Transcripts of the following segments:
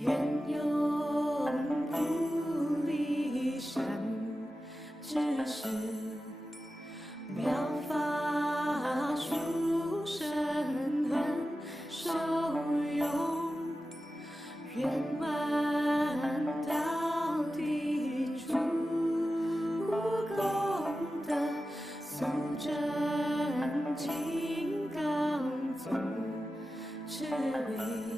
愿永不离山之时，妙法殊胜恒受用，圆满到底诸功德，速证金刚总持力。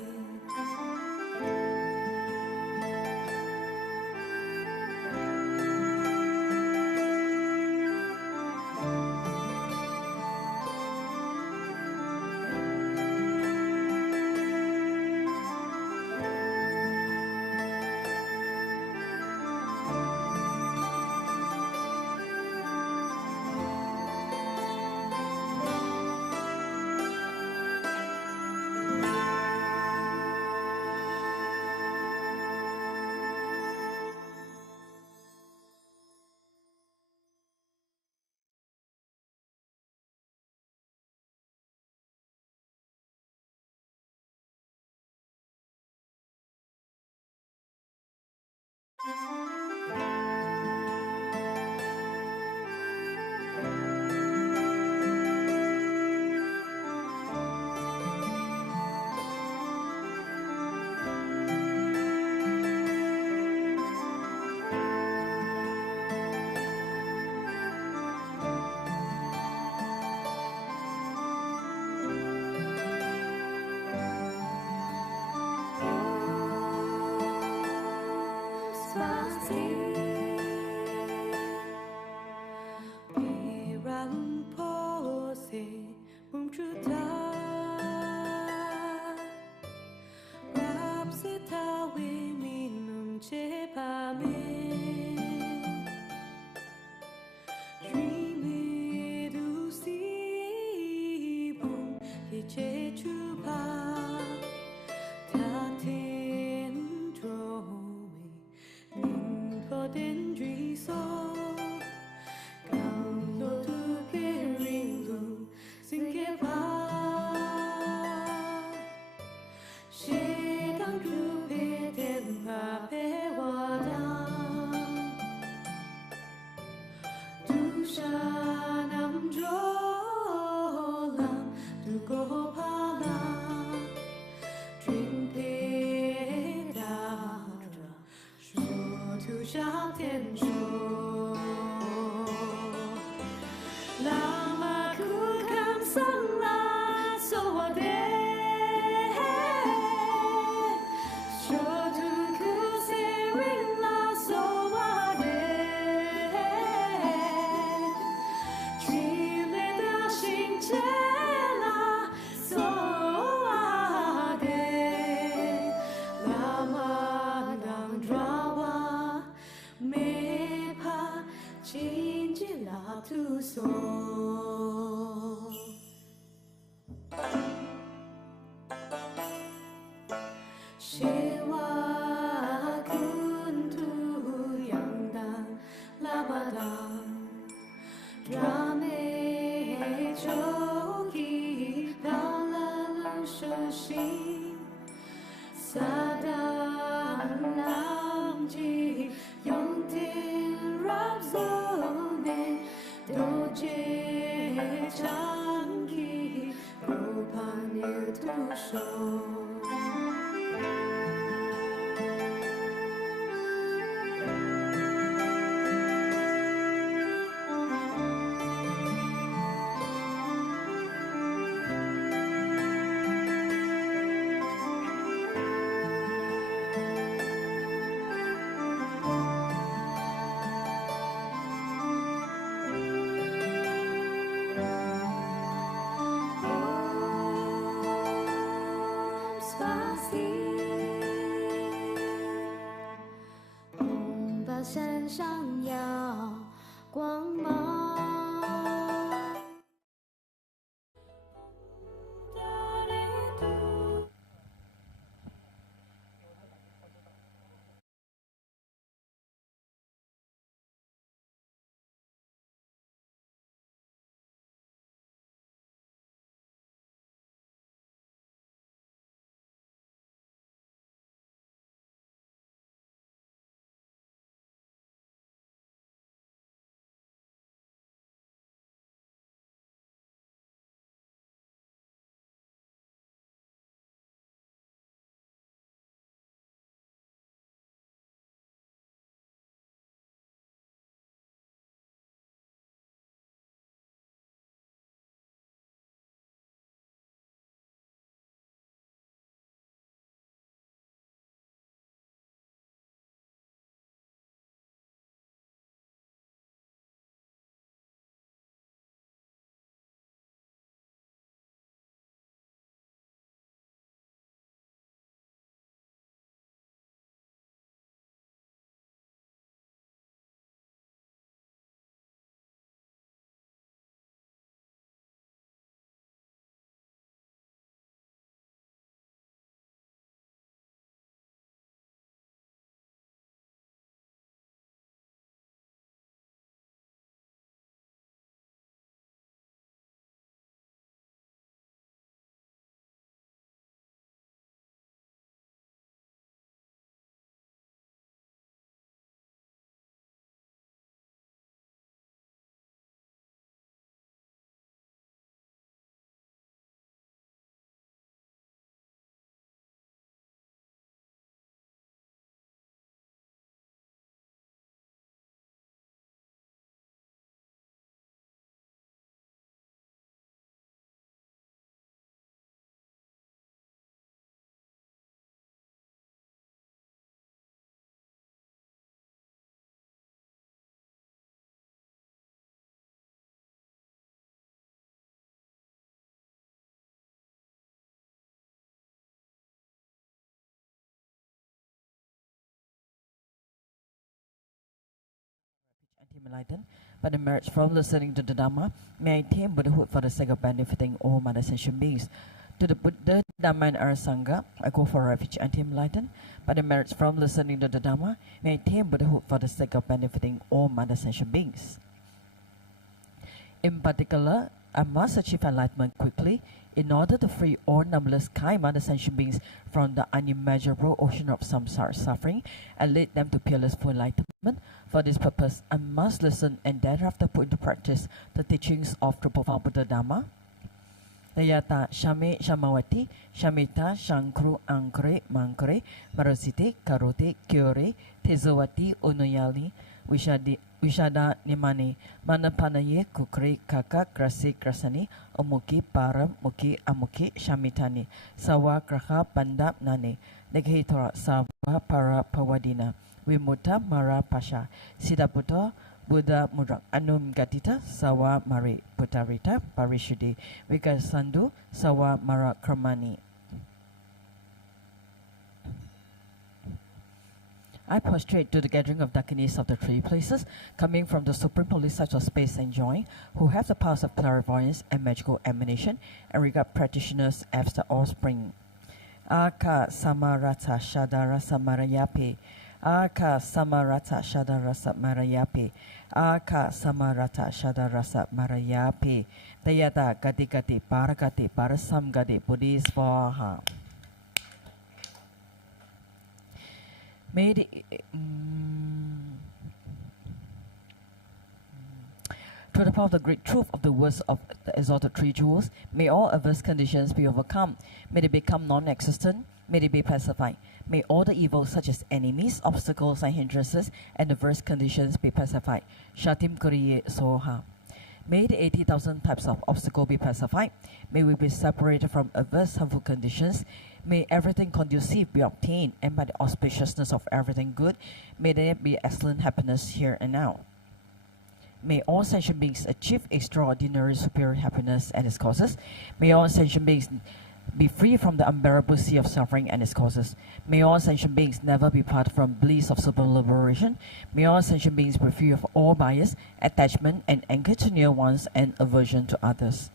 身上耀光芒。enlightened by the merits from listening to the Dharma, may I attain Buddhahood for the sake of benefiting all manner sentient beings. To the Buddha, Dharma, and our Sangha, I go for refuge and enlightened by the merits from listening to the Dharma, may I attain Buddhahood for the sake of benefiting all manner sentient beings. In particular, I must achieve enlightenment quickly in order to free all numberless kind manner sentient beings from the unimaginable ocean of samsara suffering and lead them to peerless full enlightenment. For this purpose, I must listen and thereafter put into practice the teachings of the profound Buddha Dharma. Tayata Shame Shamawati Shamita Shankru Ankre Mankre Marasite Karote Kyore Tezawati Unuyali Vishada Nimani Manapanaye Kukre Kaka Krasi Krasani Omuki Param Muki Amuki Shamitani Sawa Kraha Pandap Nane Neghitora Sawa Para Pawadina Vimuta Mara Pasha Siddhaputa Buddha Mudrak Anum Gatita Sawa Mari Putarita Parishudi Vikasandu Sawa Mara Kramani. I prostrate to the gathering of Dakinis of the three places, coming from the supreme police such as space and joy, who have the powers of clairvoyance and magical emanation, and regard practitioners as the offspring. Aka Samarata Shadara Samarayapi. Aka Samarata Shadarasa Marayapi. Aka Samarata Shadarasa Marayapi. Tayata Gati Gati Parakati Parasam Gati Buddhis Vaha. May the, to the power of the great truth of the words of the exalted three jewels, may all adverse conditions be overcome. May they become non-existent. May they be pacified. May all the evils such as enemies, obstacles and hindrances and adverse conditions be pacified. Shatim Kuriye Soha. May the 80,000 types of obstacles be pacified. May we be separated from adverse harmful conditions. May everything conducive be obtained, and by the auspiciousness of everything good, may there be excellent happiness here and now. May all sentient beings achieve extraordinary superior happiness and its causes. May all sentient beings be free from the unbearable sea of suffering and its causes. May all sentient beings never be parted from bliss of super liberation. May all sentient beings be free of all bias, attachment, and anger to near ones and aversion to others.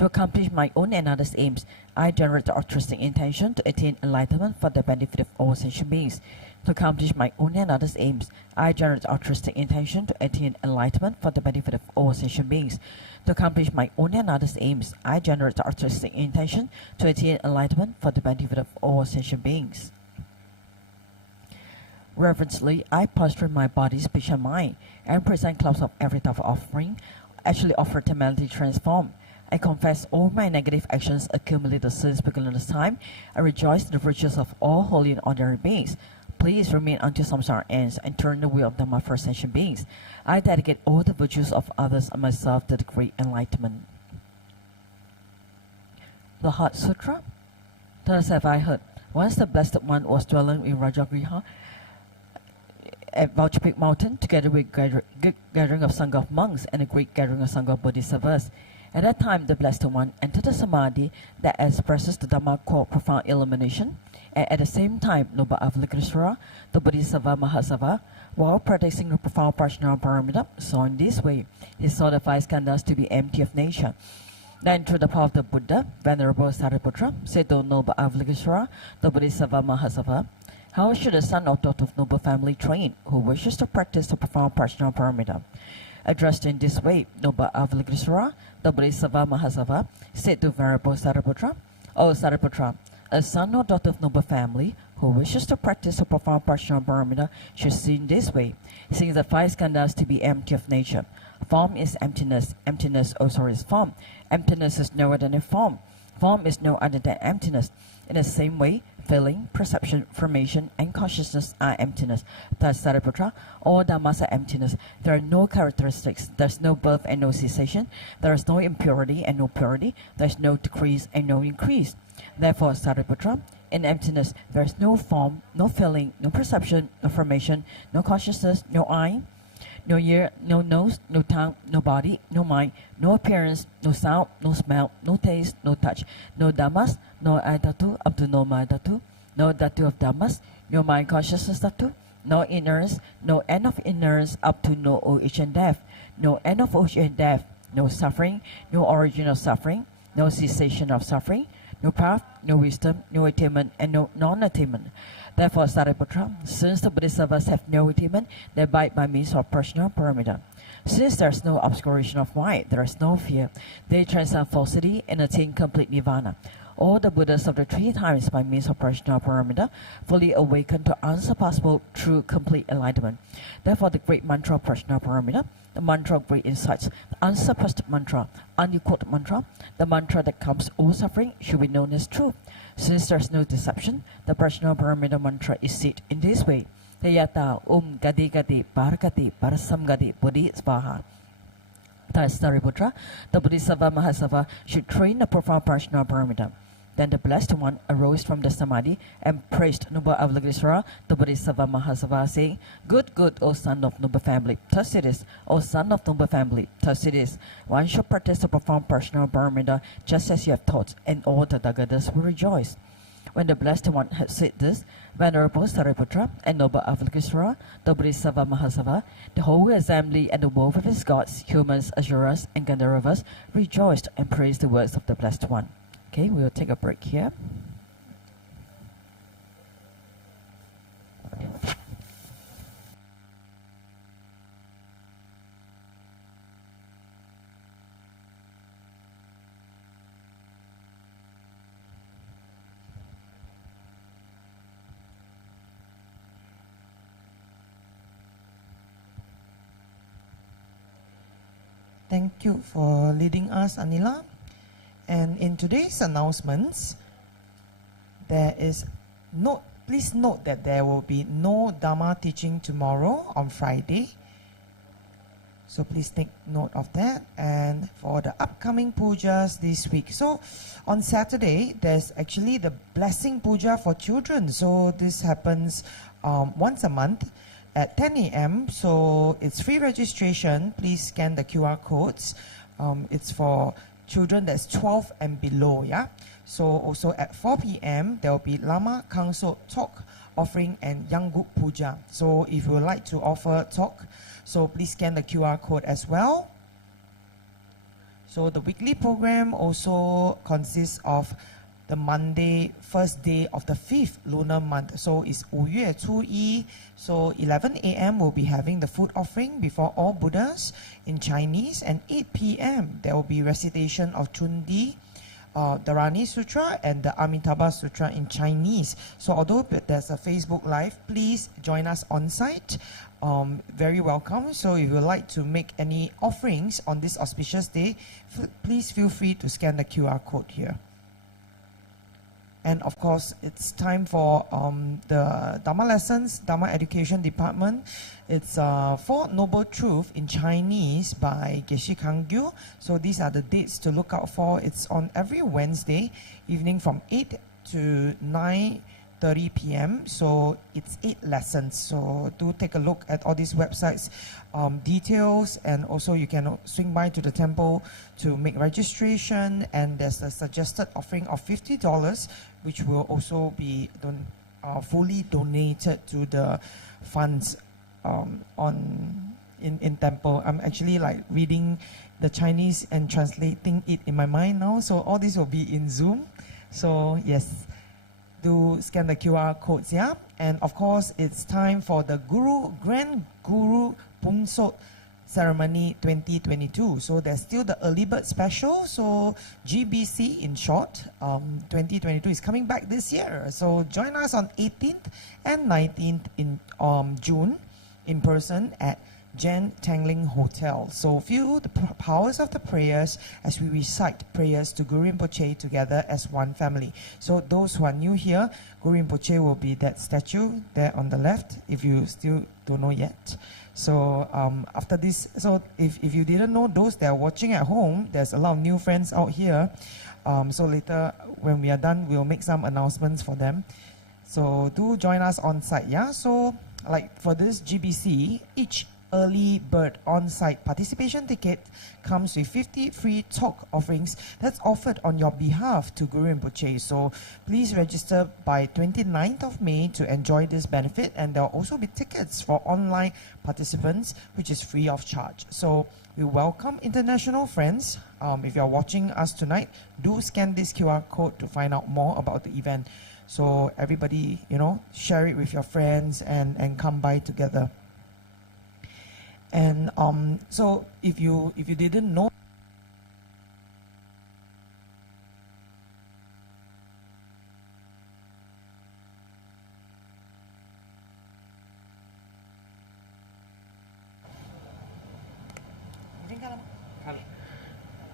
To accomplish my own and others' aims, I generate the altruistic intention to attain enlightenment for the benefit of all sentient beings. To accomplish my own and others' aims, I generate the altruistic intention to attain enlightenment for the benefit of all sentient beings. To accomplish my own and others' aims, I generate the altruistic intention to attain enlightenment for the benefit of all sentient beings. Reverently, I prostrate my body, speech, and mind, and present clouds of every type of offering, actually offer humanity transformed. I confess all my negative actions accumulated since beginner's time. I rejoice in the virtues of all holy and ordinary beings. Please remain until samsara ends and turn the wheel of Dharma for sentient beings. I dedicate all the virtues of others and myself to the great enlightenment. The Heart Sutra. Thus have I heard. Once the Blessed One was dwelling in Rajagriha at Vajpayee Mountain, together with gathering of Sangha of monks and a great gathering of Sangha of Bodhisattvas. At that time, the Blessed One entered a samadhi that expresses the Dhamma called profound illumination, and at the same time, Noble Avalokiteshvara, the Bodhisattva Mahasava, while practicing the profound Prajna Paramita, saw in this way, he saw the five skandhas to be empty of nature. Then, through the power of the Buddha, Venerable Sariputra said to Noble Avalokiteshvara, the Bodhisattva Mahasava, how should a son or daughter of noble family train who wishes to practice the profound Prajna Paramita? Addressed in this way, Noble Avalokiteshvara, the Bodhisattva Mahasava, said to Venerable Sariputra, O Sariputra, a son or daughter of noble family who wishes to practice the profound Prajna Paramita should see in this way, seeing the five skandhas to be empty of nature. Form is emptiness, emptiness also is form. Emptiness is no other than form. Form is no other than emptiness. In the same way, feeling, perception, formation, and consciousness are emptiness. Thus, Sariputra, all dhammas are emptiness. There are no characteristics. There is no birth and no cessation. There is no impurity and no purity. There is no decrease and no increase. Therefore, Sariputra, in emptiness, there is no form, no feeling, no perception, no formation, no consciousness, no eye, no ear, no nose, no tongue, no body, no mind, no appearance, no sound, no smell, no taste, no touch, no dhammas, no I dhatu up to no mind dhatu, no dhatu of dhammas, no mind consciousness dhatu, no ignorance, no end of ignorance up to no old age and death, no end of old age and death, no suffering, no origin of suffering, no cessation of suffering, no path, no wisdom, no attainment, and no non-attainment. Therefore, Sariputra, since the Bodhisattvas have no attainment, they abide by means of personal paramita. Since there is no obscuration of mind, there is no fear. They transcend falsity and attain complete nirvana. All the Buddhas of the 3 times by means of personal paramita fully awaken to unsurpassable true complete enlightenment. Therefore, the great mantra of personal paramita, the mantra of great insights, the unsurpassed mantra, unequaled mantra, the mantra that comes all suffering should be known as truth. Since there is no deception, the personal paramita mantra is said in this way. Yata gadi gadi parakati parasam gadi buddhi svaha. Thus, Sariputra, the Bodhisattva Mahasattva should train the profound personal paramita. Then the Blessed One arose from the Samadhi and praised noble Avalokitesvara, the Bodhisattva Mahasattva, saying, Good, good, O son of noble family. Thus it is, O son of noble family. Thus it is. One should practice the profound personal paramita just as you have taught, and all the Tagadas will rejoice. When the Blessed One had said this, Venerable Sariputra and noble Avalokitesvara, the Bodhisattva Mahasattva, the whole assembly and the world of his gods, humans, asuras, and Gandharvas rejoiced and praised the words of the Blessed One. Okay, we will take a break here. Thank you for leading us, Anila. And in today's announcements, please note that there will be no Dharma teaching tomorrow on Friday. So please take note of that. And for the upcoming pujas this week. So on Saturday, there's actually the blessing puja for children. So this happens once a month at 10 a.m. So it's free registration. Please scan the QR codes. It's for children that's 12 and below, yeah? So also at 4 p.m. there will be Lama Council talk offering and Yangguk Puja. So if you would like to offer talk, so please scan the QR code as well. So the weekly program also consists of the Monday, first day of the 5th lunar month. So it's 5月初一. So 11 a.m. we'll be having the food offering before all Buddhas in Chinese, and 8 p.m. there will be recitation of Chundi, Dharani Sutra and the Amitabha Sutra in Chinese. So although there's a Facebook Live, please join us on site. Very welcome. So if you would like to make any offerings on this auspicious day, please feel free to scan the QR code here. And of course, it's time for the Dharma lessons, Dharma education department. It's 4 Noble Truth in Chinese by Geshe Kangyu. So these are the dates to look out for. It's on every Wednesday evening from 8 to 9:30 p.m. So it's 8 lessons. So do take a look at all these websites, details, and also you can swing by to the temple to make registration. And there's a suggested offering of $50, which will also be fully donated to the funds in temple. I'm actually like reading the Chinese and translating it in my mind now. So all this will be in Zoom. So yes, do scan the QR codes, yeah? And of course, it's time for the Grand Guru Pungsot Ceremony 2022. So there's still the early bird special. So GBC in short, 2022 is coming back this year. So join us on 18th and 19th in June in person at Jan Tangling Hotel. So feel the powers of the prayers as we recite prayers to Guru Rinpoche together as one family. So those who are new here, Guru Rinpoche will be that statue there on the left, if you still don't know yet. So after this, so if you didn't know, those that are watching at home, there's a lot of new friends out here. So later when we are done, we'll make some announcements for them. So do join us on site, yeah? So like for this GBC, each early bird on-site participation ticket comes with 50 free talk offerings that's offered on your behalf to Guru Rinpoche. So please register by 29th of May to enjoy this benefit, and there will also be tickets for online participants, which is free of charge. So we welcome international friends. If you're watching us tonight, do scan this QR code to find out more about the event. So everybody, share it with your friends and come by together. And so if you didn't know,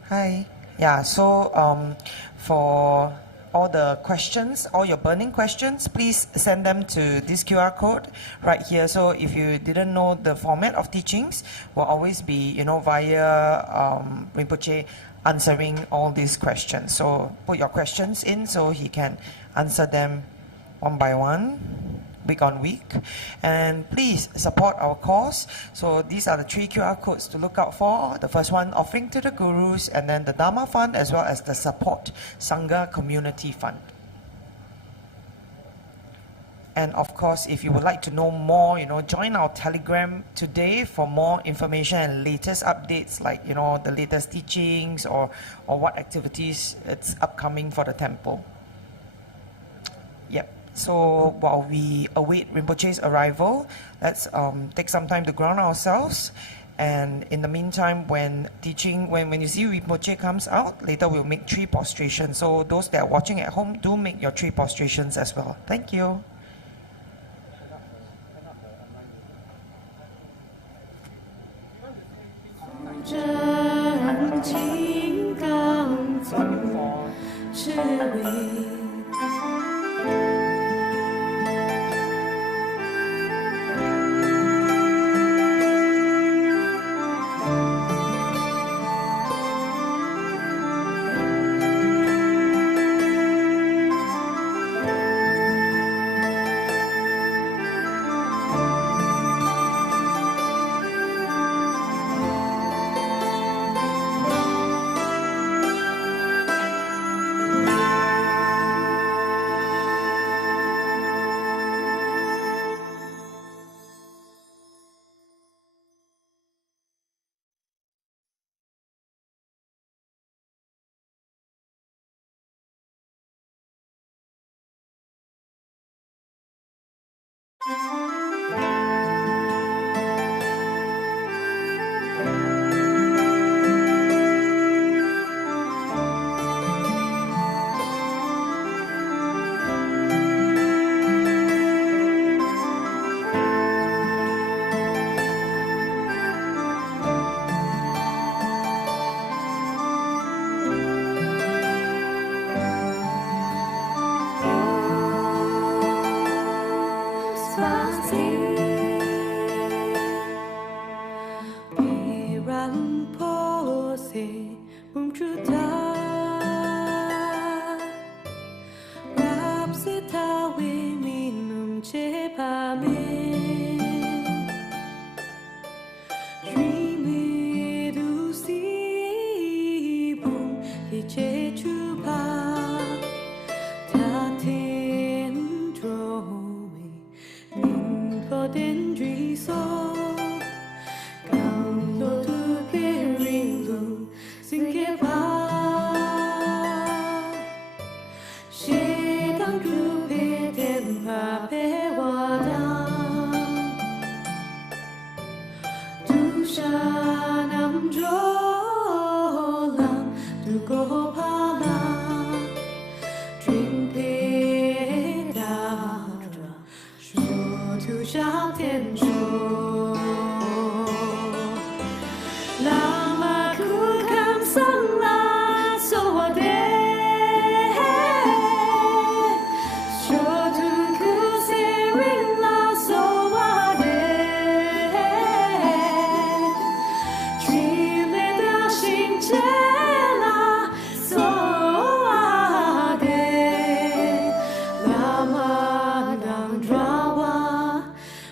hi, yeah. So for all the questions, all your burning questions, please send them to this QR code right here. So if you didn't know, the format of teachings will always be, via Rinpoche answering all these questions. So put your questions in so he can answer them one by one, week on week. And please support our cause. So these are the 3 QR codes to look out for. The first one, offering to the gurus, and then the Dharma Fund, as well as the support Sangha Community Fund. And of course, if you would like to know more, join our Telegram today for more information and latest updates, like, the latest teachings or what activities it's upcoming for the temple. Yep. So while we await Rinpoche's arrival, let's take some time to ground ourselves. And in the meantime, when you see Rinpoche comes out, later we'll make 3 prostrations. So those that are watching at home, do make your 3 prostrations as well. Thank you.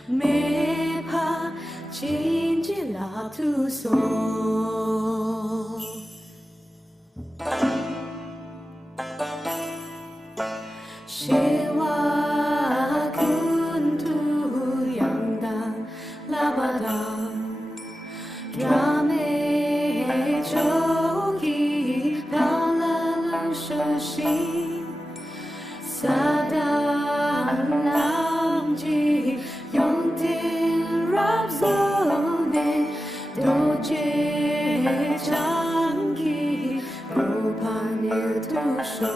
Me tu so Shiva kuntu yangdang labadang Drame choki dalalu shoshi Sadam namji yongtin rabzone Doje changi rupanye tu sho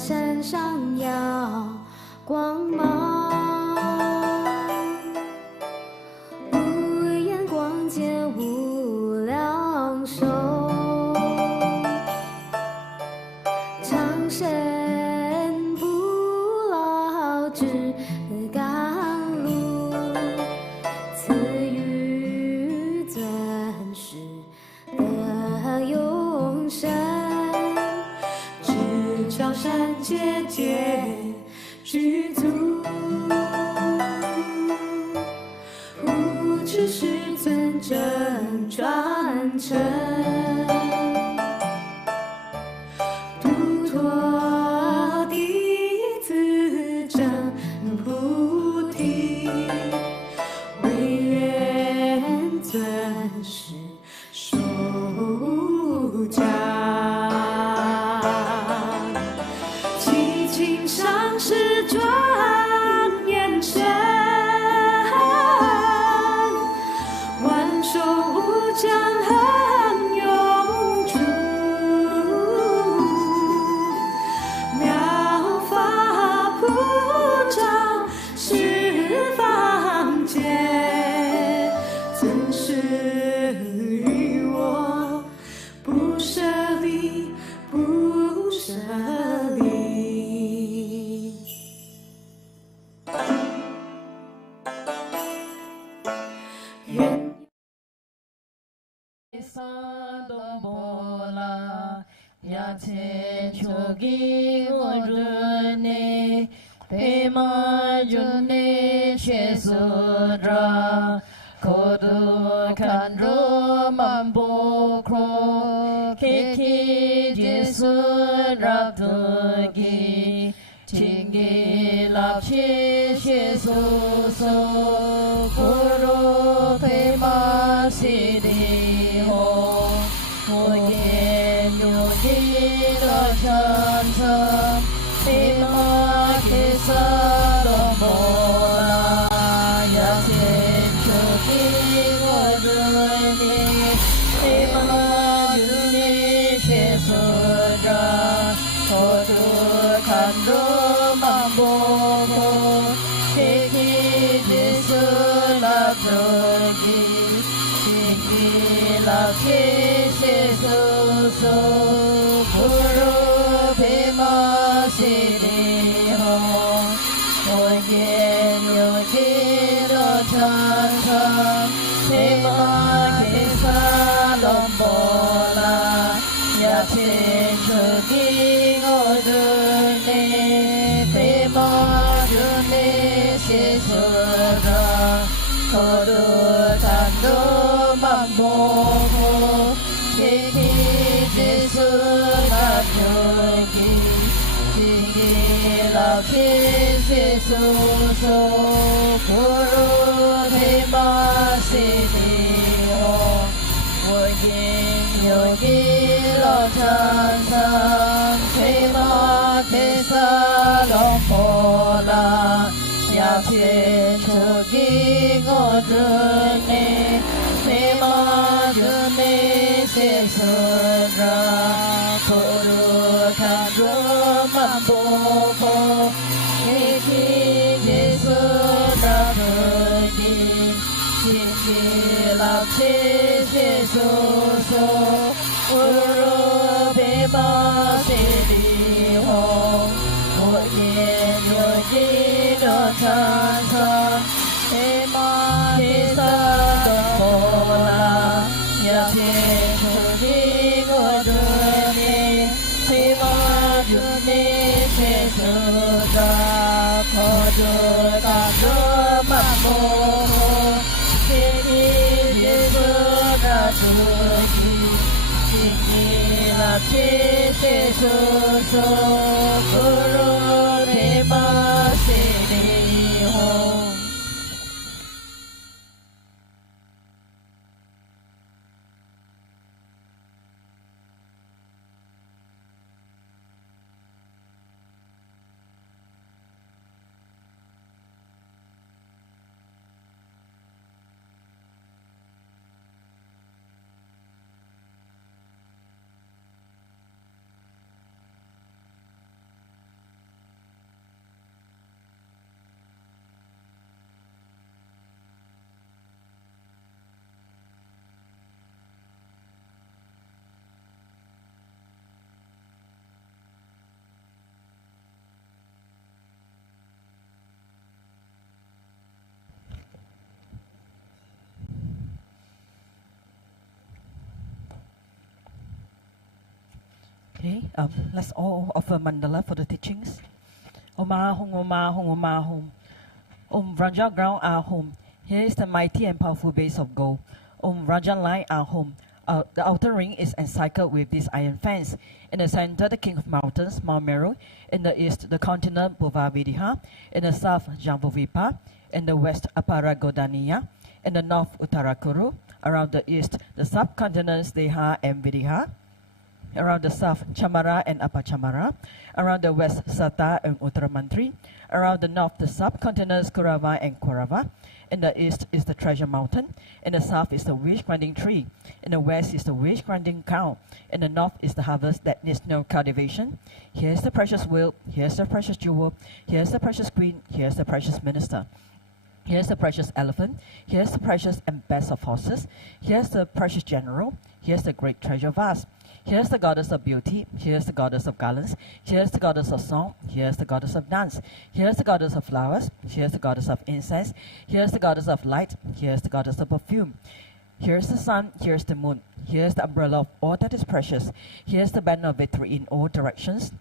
山上耀光芒，无眼光见无量寿，长生不老之甘露，赐予尊师的永生。高山节节具足，无知是尊真传承，度脱弟子证菩提，唯愿尊师授教。上师庄严身，万寿无疆恒永驻，妙法普照十方界，尊师于我不舍离，不舍离。야채 초기 오르네 대마주네 최수라 거룩한 로만 보크로 케키 제수라 뜨기 징기랍시 최수소 구로 대마시리호 찬성 대마케사 롬보라 야생 초기 어른이 대마주니 최수라 거룩한 로만 보고 대기 제수라 저기 징기랍시 최수소 구로 배마시리호 원견요지로 찬성 배마계사 롬보라 야채 초기 어른네 배마주네 세수라 거룩한 도만 보고 제수나 저기 징기랍시 세수소 구로 대마시리호 원gin요기로 찬성 대마케사 롬보라 야채 초기 어른네 대마주네 세수라 거룩한 것만 보고 계신 예수 su su uru bima sili hong wu yin yu ji do chan san he ma ki sa do po la ya pi chu di go du ni he ma ju ni che su da ko du da do ma mo he ni ye su da su ji ni la ki se su su guru de ma se ni hong. Okay, let's all offer mandala for the teachings. Om Ahum, Om Ahum, Om Ahum. Om Raja ground Ahum. Here is the mighty and powerful base of gold. Om Raja line Ahum. The outer ring is encircled with this iron fence. In the center, the king of mountains, Mount Meru. In the east, the continent Bhuvavidiha. In the south, Jambuvipa. In the west, Aparagodaniya. In the north, Uttarakuru. Around the east, the subcontinents Deha and Vidiha. Around the south, Chamara and Apachamara. Around the west, Sata and Uttaramantri. Around the north, the subcontinents Kurava and Kurava. In the east is the treasure mountain. In the south is the wish granting tree. In the west is the wish granting cow. In the north is the harvest that needs no cultivation. Here's the precious wheel. Here's the precious jewel. Here's the precious queen. Here's the precious minister. Here's the precious elephant. Here's the precious and best of horses. Here's the precious general. Here's the great treasure vase. Here's the goddess of beauty. Here's the goddess of garlands. Here's the goddess of song. Here's the goddess of dance. Here's the goddess of flowers. Here's the goddess of incense. Here's the goddess of light. Here's the goddess of perfume. Here's the sun. Here's the moon. Here's the umbrella of all that is precious. Here's the banner of victory in all directions.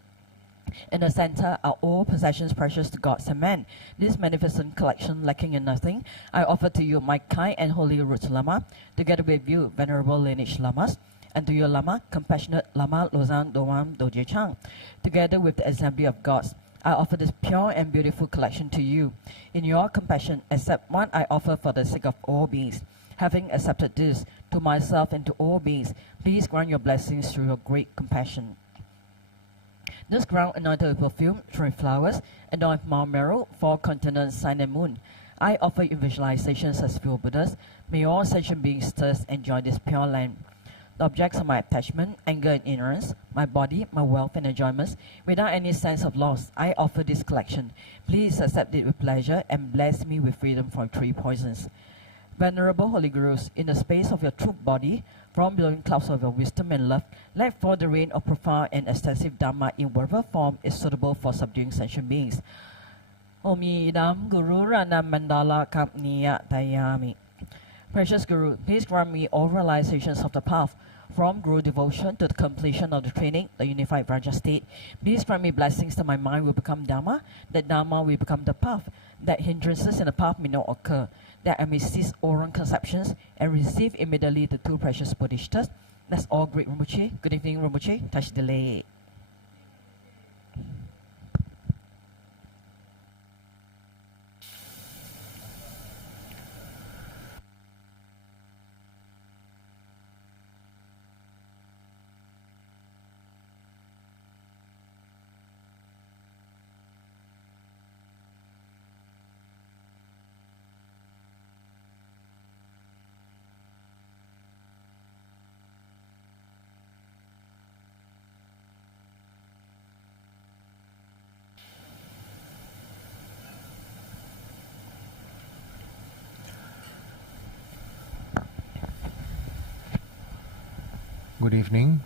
In the center are all possessions precious to gods and men. This magnificent collection, lacking in nothing, I offer to you, my kind and holy root Lama, together with you, venerable lineage Lamas, and to your Lama, compassionate Lama Lozan Doam Doje Chang. Together with the assembly of gods, I offer this pure and beautiful collection to you. In your compassion, accept one I offer for the sake of all beings. Having accepted this, to myself and to all beings, please grant your blessings through your great compassion. This ground anointed with perfume, three flowers, adorned with Mount Meru, four continents, sun and moon. I offer you visualizations as pure Buddhas. May all sentient beings thus enjoy this pure land. The objects of my attachment, anger and ignorance, my body, my wealth and enjoyments, without any sense of loss, I offer this collection. Please accept it with pleasure and bless me with freedom from three poisons. Venerable Holy Gurus, in the space of your true body, from blowing clouds of your wisdom and love, let fall the rain of profound and extensive Dharma in whatever form is suitable for subduing sentient beings. Omidam Guru Rana Mandala Kapniya Dayami. Precious Guru, please grant me all realizations of the path, from Guru devotion to the completion of the training, the unified Raja state. Please grant me blessings that my mind will become Dharma, that Dharma will become the path, that hindrances in the path may not occur, that I may cease all wrong conceptions and receive immediately the two precious Bodhisattvas. That's all, great Rinpoche. Good evening, Rinpoche. Touch the leg. Good evening.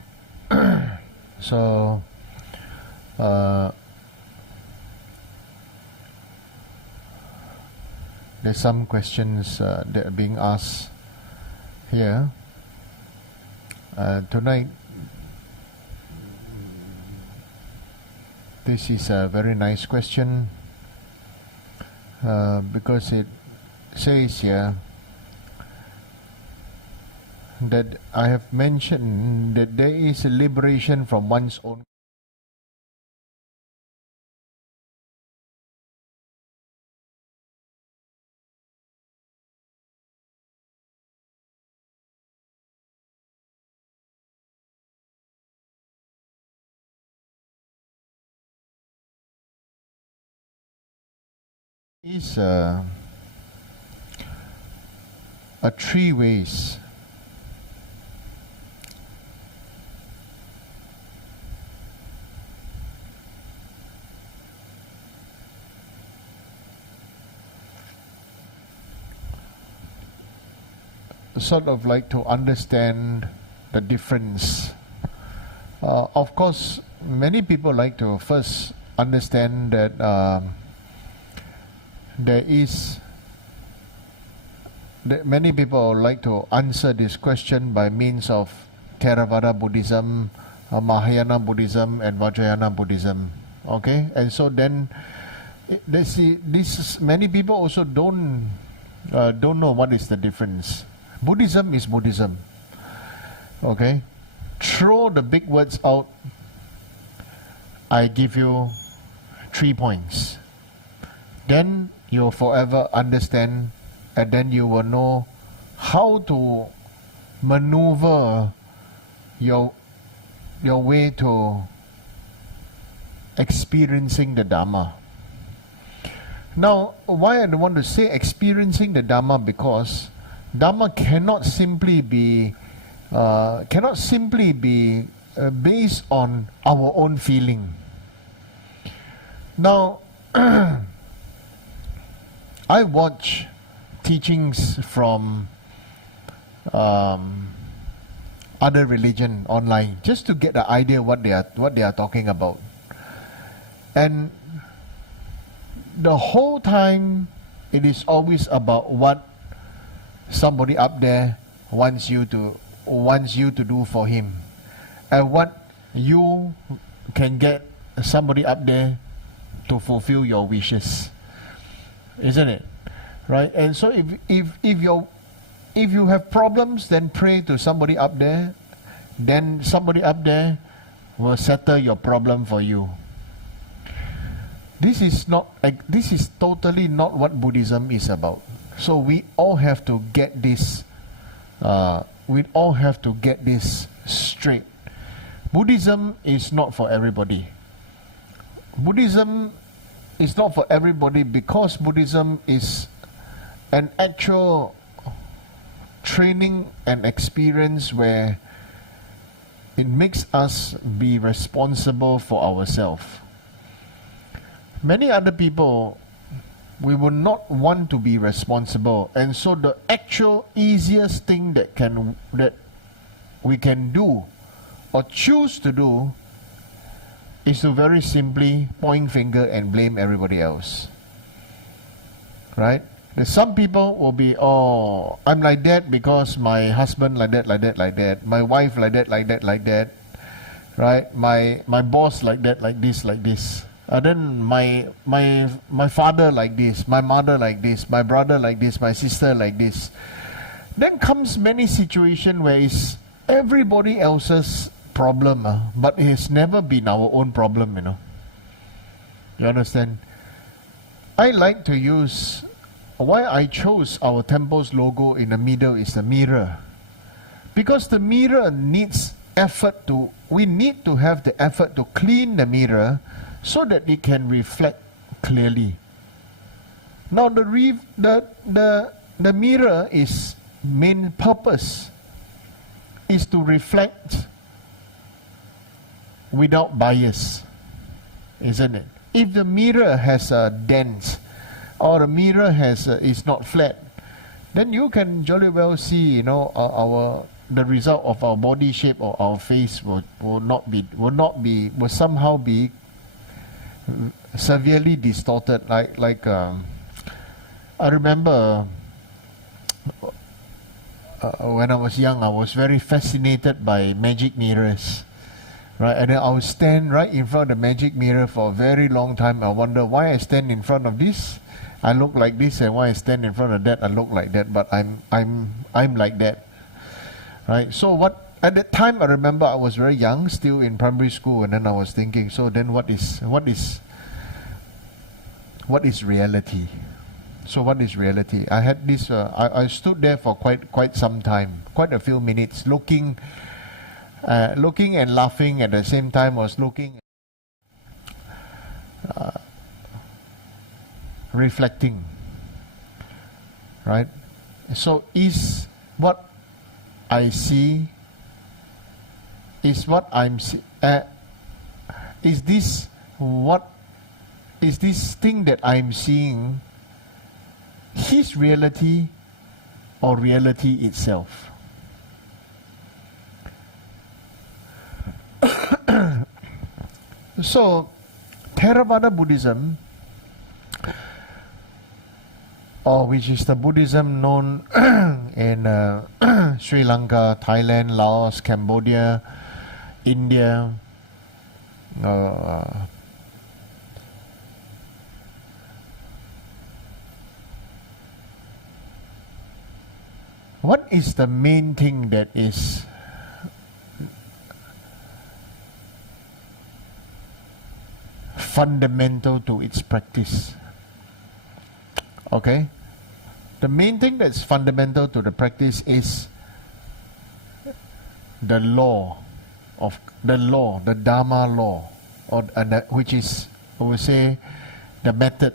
So, there's some questions that are being asked here. Tonight, this is a very nice question because it says here that I have mentioned that there is a liberation from one's own is three ways. Sort of like to understand the difference. Of course, many people like to first understand that many people like to answer this question by means of Theravada Buddhism, Mahayana Buddhism, and Vajrayana Buddhism. Okay, and so then many people also don't know what is the difference. Buddhism is Buddhism. Okay, throw the big words out. I give you 3 points. Then you'll forever understand, and then you will know how to maneuver your way to experiencing the Dharma. Now, why I want to say experiencing the Dharma? Because Dharma cannot simply be based on our own feeling. Now, I watch teachings from other religion online just to get the idea what they are talking about, and the whole time it is always about what somebody up there wants you to do for him, and what you can get somebody up there to fulfill your wishes, isn't it? Right? And so if you have problems, then pray to somebody up there, then somebody up there will settle your problem for you. This is totally not what Buddhism is about. So we all have to get this straight. Buddhism is not for everybody. Buddhism is not for everybody because Buddhism is an actual training and experience where it makes us be responsible for ourselves. Many other people, we will not want to be responsible, and so the actual easiest thing that we can do or choose to do is to very simply point finger and blame everybody else. Right? There's some people will be, oh, I'm like that because my husband like that, my wife like that, right? My boss like that, like this. And then my father like this, my mother like this, my brother like this, my sister like this. Then comes many situations where it's everybody else's problem, but it has never been our own problem, You understand? I like to use, why I chose our temple's logo in the middle is the mirror. Because the mirror needs effort we need to have the effort to clean the mirror so that it can reflect clearly. Now the mirror is main purpose is to reflect without bias, isn't it? If the mirror has a dent or the mirror is not flat, then you can jolly well see, the result of our body shape or our face will somehow be severely distorted. I remember when I was young, I was very fascinated by magic mirrors, right? And then I would stand right in front of the magic mirror for a very long time. I wonder why I stand in front of this, I look like this, and why I stand in front of that, I look like that. But I'm like that, right? So what? At that time, I remember I was very young, still in primary school, and then I was thinking, so then what is reality? So what is reality? I had this. I stood there for quite some time, quite a few minutes, looking and laughing at the same time. I was looking, reflecting. Right. So is what I see? Is what I'm is this what? Is this thing that I'm seeing his reality or reality itself? So, Theravada Buddhism, or which is the Buddhism known in Sri Lanka, Thailand, Laos, Cambodia, India, what is the main thing that is fundamental to its practice? Okay? The main thing that's fundamental to the practice is the law, the Dharma law, which is, I would say, the method.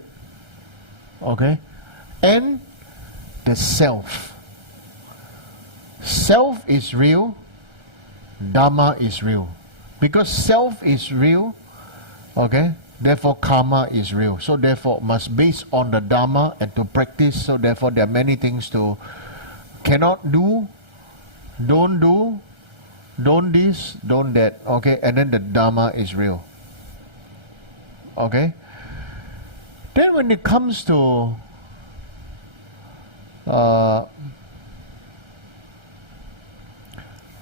Okay? And the self. Self is real, Dharma is real. Because self is real, okay, therefore karma is real. So therefore must base on the Dharma and to practice. So therefore there are many things to cannot do, don't this, don't that. Okay, and then the Dharma is real. Okay. Then when it comes to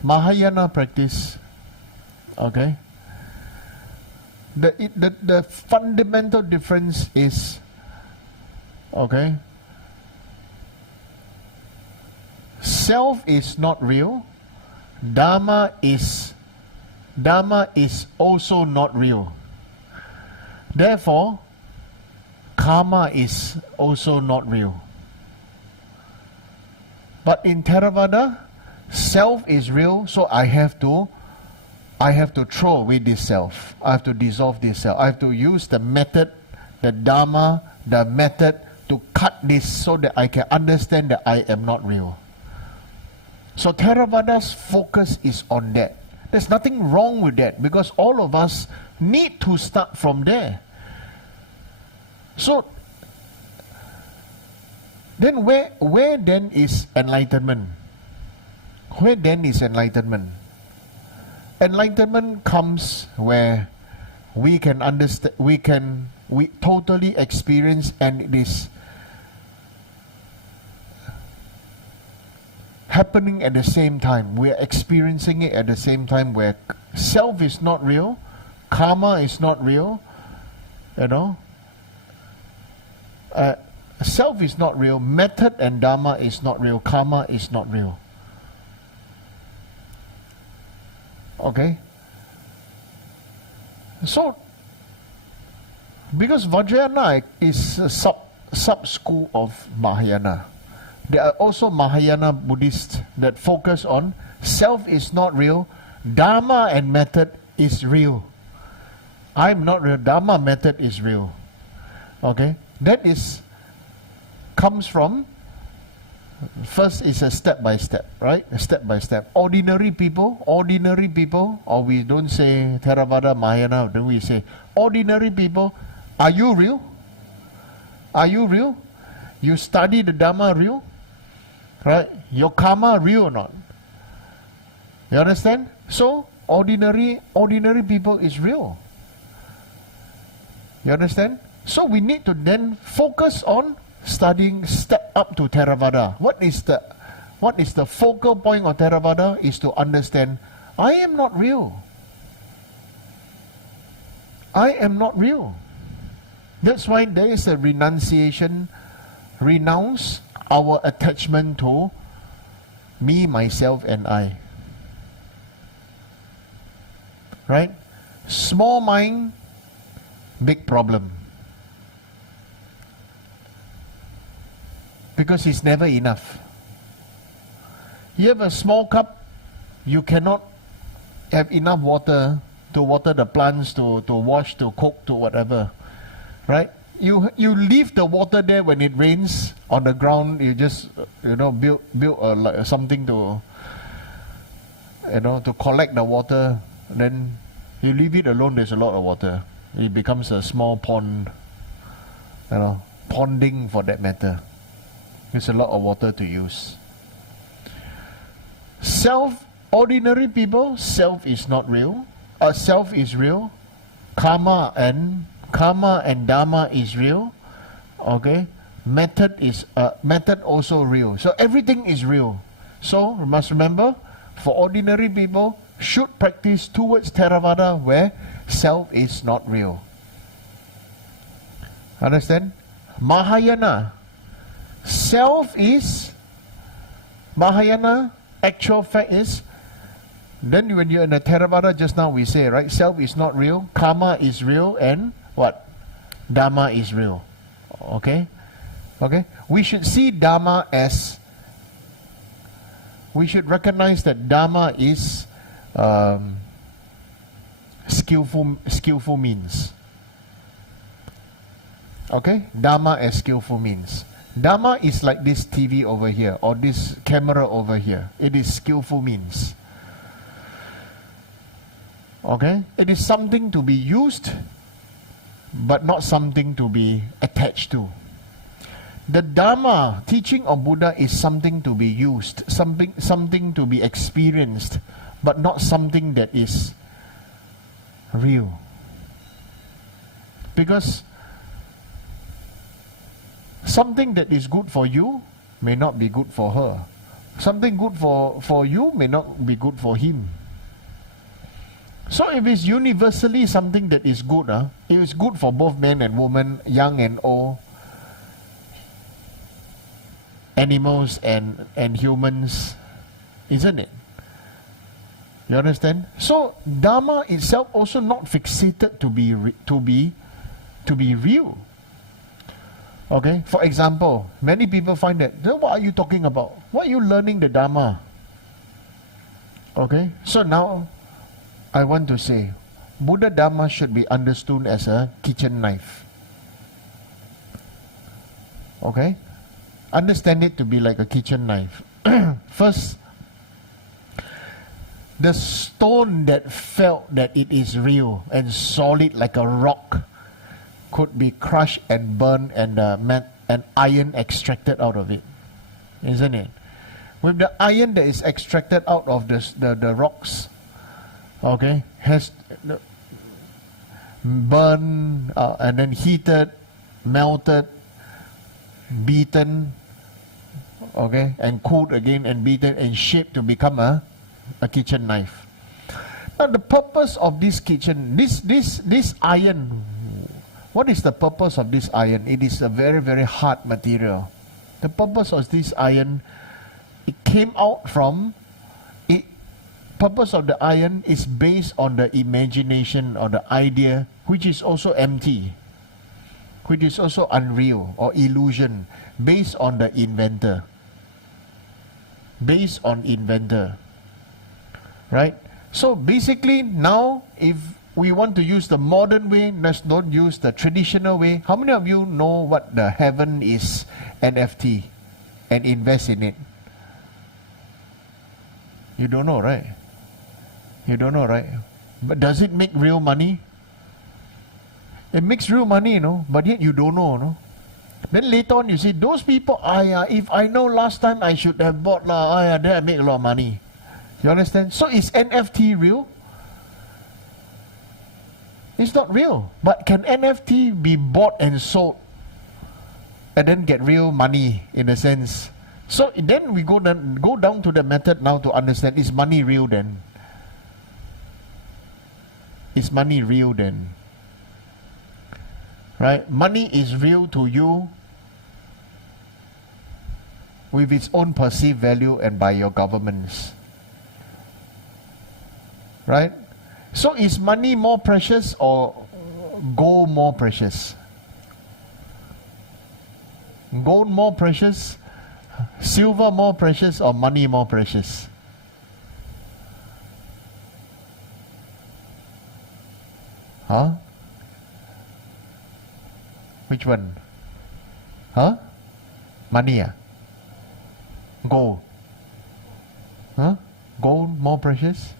Mahayana practice, okay, the fundamental difference is, okay, self is not real, Dharma is also not real. Therefore, karma is also not real. But in Theravada, self is real, so I have to throw away this self. I have to dissolve this self. I have to use the method, the Dharma, the method to cut this so that I can understand that I am not real. So Theravada's focus is on that. There's nothing wrong with that because all of us need to start from there. So then where then is enlightenment? Where then is enlightenment? Enlightenment comes where we can understand, we totally experience, and it is happening at the same time. We are experiencing it at the same time where self is not real, karma is not real, you know. Self is not real, method and Dharma is not real, karma is not real. Okay? So, because Vajrayana is a sub-school of Mahayana, there are also Mahayana Buddhists that focus on self is not real, Dharma and method is real. I'm not real, Dharma method is real. Okay? That comes from, first is a step by step, right? A step by step. Ordinary people, or we don't say Theravada, Mahayana, then we say ordinary people. Are you real? Are you real? You study the Dharma real? Right? Your karma real or not? You understand? So, ordinary people is real. You understand? So we need to then focus on studying, step up to Theravada. What is the focal point of Theravada? Is to understand, I am not real. I am not real. That's why there is a renunciation, renounce our attachment to me, myself, and I. Right? Small mind, big problem. Because it's never enough. You have a small cup, you cannot have enough water to water the plants, to wash, to cook, to whatever. Right? You leave the water there when it rains on the ground. You just build something to to collect the water. Then you leave it alone. There's a lot of water. It becomes a small pond. Ponding for that matter. There's a lot of water to use. Ordinary people, self is not real. Self is real. Karma and Dharma is real. Okay, method also real. So everything is real. So you must remember, for ordinary people, should practice towards Theravada where self is not real. Understand? Mahayana, self is Mahayana. Actual fact is, then when you're in the Theravada, just now we say, right, self is not real, karma is real, and what? Dharma is real. Okay? Okay? We should see Dharma as, we should recognize that Dharma is skillful means. Okay? Dharma as skillful means. Dharma is like this TV over here, or this camera over here. It is skillful means. Okay? It is something to be used, but not something to be attached to. The Dharma, teaching of Buddha, is something to be used, something to be experienced, but not something that is real. Because something that is good for you may not be good for her. Something good for you may not be good for him. So if it's universally something that is good, it is good for both men and women, young and old, animals and humans, isn't it? You understand? So Dharma itself also not fixated to be real. Okay, for example, many people find that, what are you talking about? What are you learning the Dharma? Okay, so now I want to say, Buddha Dharma should be understood as a kitchen knife. Okay, understand it to be like a kitchen knife. First, the stone that felt that it is real and solid like a rock could be crushed and burned and iron extracted out of it, isn't it? With the iron that is extracted out of the rocks, okay, has burned and then heated, melted, beaten, okay, and cooled again and beaten and shaped to become a kitchen knife. Now the purpose of this this iron, what is the purpose of this iron? It is a very, very hard material. The purpose of this iron, it came out from, purpose of the iron is based on the imagination or the idea, which is also empty, which is also unreal or illusion, based on the inventor. Based on inventor. Right? So basically now, if we want to use the modern way, let's not use the traditional way. How many of you know what the heaven is, NFT, and invest in it? You don't know, right? You don't know, right? But does it make real money? It makes real money, you know, but yet you don't know, no? Then later on you see, those people, if I know last time I should have bought, then I make a lot of money. You understand? So is NFT real? It's not real. But can NFT be bought and sold and then get real money in a sense? So then we go down to the method now to understand, is money real then? Is money real then? Right? Money is real to you with its own perceived value and by your governments. Right? So is money more precious or gold more precious? Gold more precious, silver more precious, or money more precious? Huh? Which one? Huh? Money ah? Gold? Huh? Gold more precious?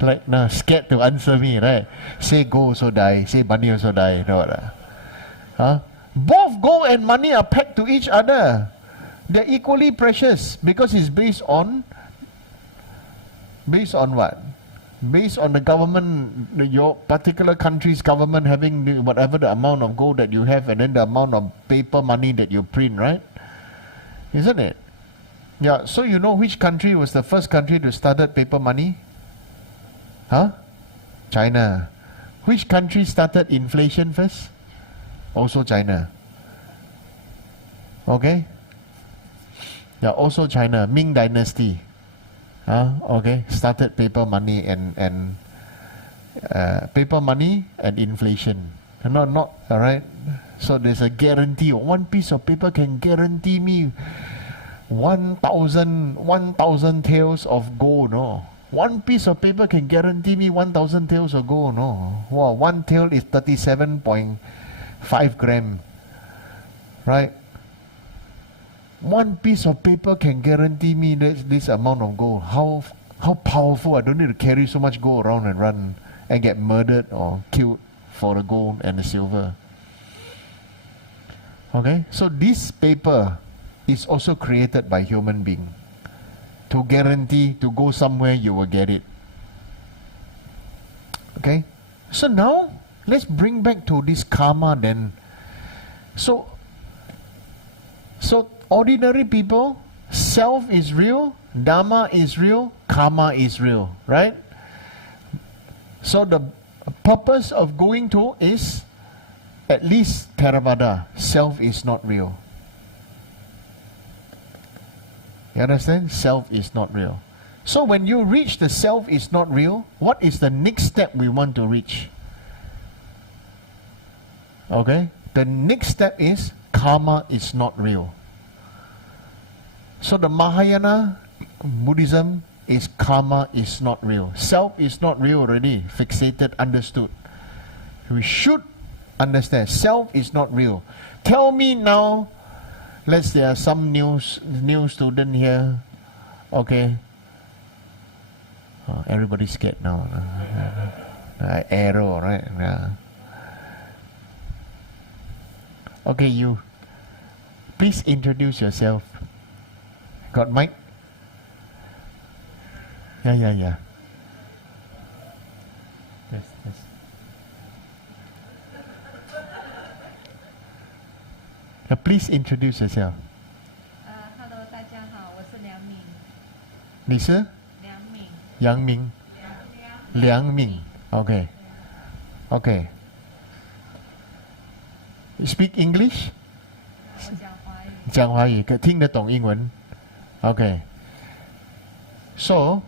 Like, nah, scared to answer me, right? Say gold also die, say money also die. No, huh? Both gold and money are pegged to each other. They're equally precious because it's based on what? Based on the government, your particular country's government having whatever the amount of gold that you have and then the amount of paper money that you print, right? Isn't it? Yeah, so you know which country was the first country to start paper money? Huh? China. Which country started inflation first? Also China. Okay? Yeah, also China. Ming Dynasty. Okay, started paper money and paper money and inflation. Not alright. So there's a guarantee. One piece of paper can guarantee me 1,000 taels of gold. No, one piece of paper can guarantee me 1,000 taels of gold. No, wow, one tael is 37.5 gram. Right. One piece of paper can guarantee me this amount of gold. How powerful! I don't need to carry so much gold around and run and get murdered or killed for the gold and the silver. Okay, so this paper is also created by human being to guarantee to go somewhere you will get it. Okay, so now let's bring back to this karma then. So ordinary people, self is real, Dharma is real, karma is real, right? So the purpose of going to is at least Theravada, self is not real. You understand? Self is not real. So when you reach the self is not real, what is the next step we want to reach? Okay? The next step is karma is not real. So the Mahayana Buddhism is karma is not real. Self is not real already. Fixated, understood. We should understand. Self is not real. Tell me now, let's say there are some new student here. Okay. Everybody's scared now. Arrow, right? Yeah. Okay, you. Please introduce yourself. Got mic? Yeah. Yes. Please introduce yourself. Hello, 大家好，我是梁敏。你是？杨明。梁敏。Okay. Okay. You speak English? 我讲华语。讲华语，听得懂英文。Okay. So,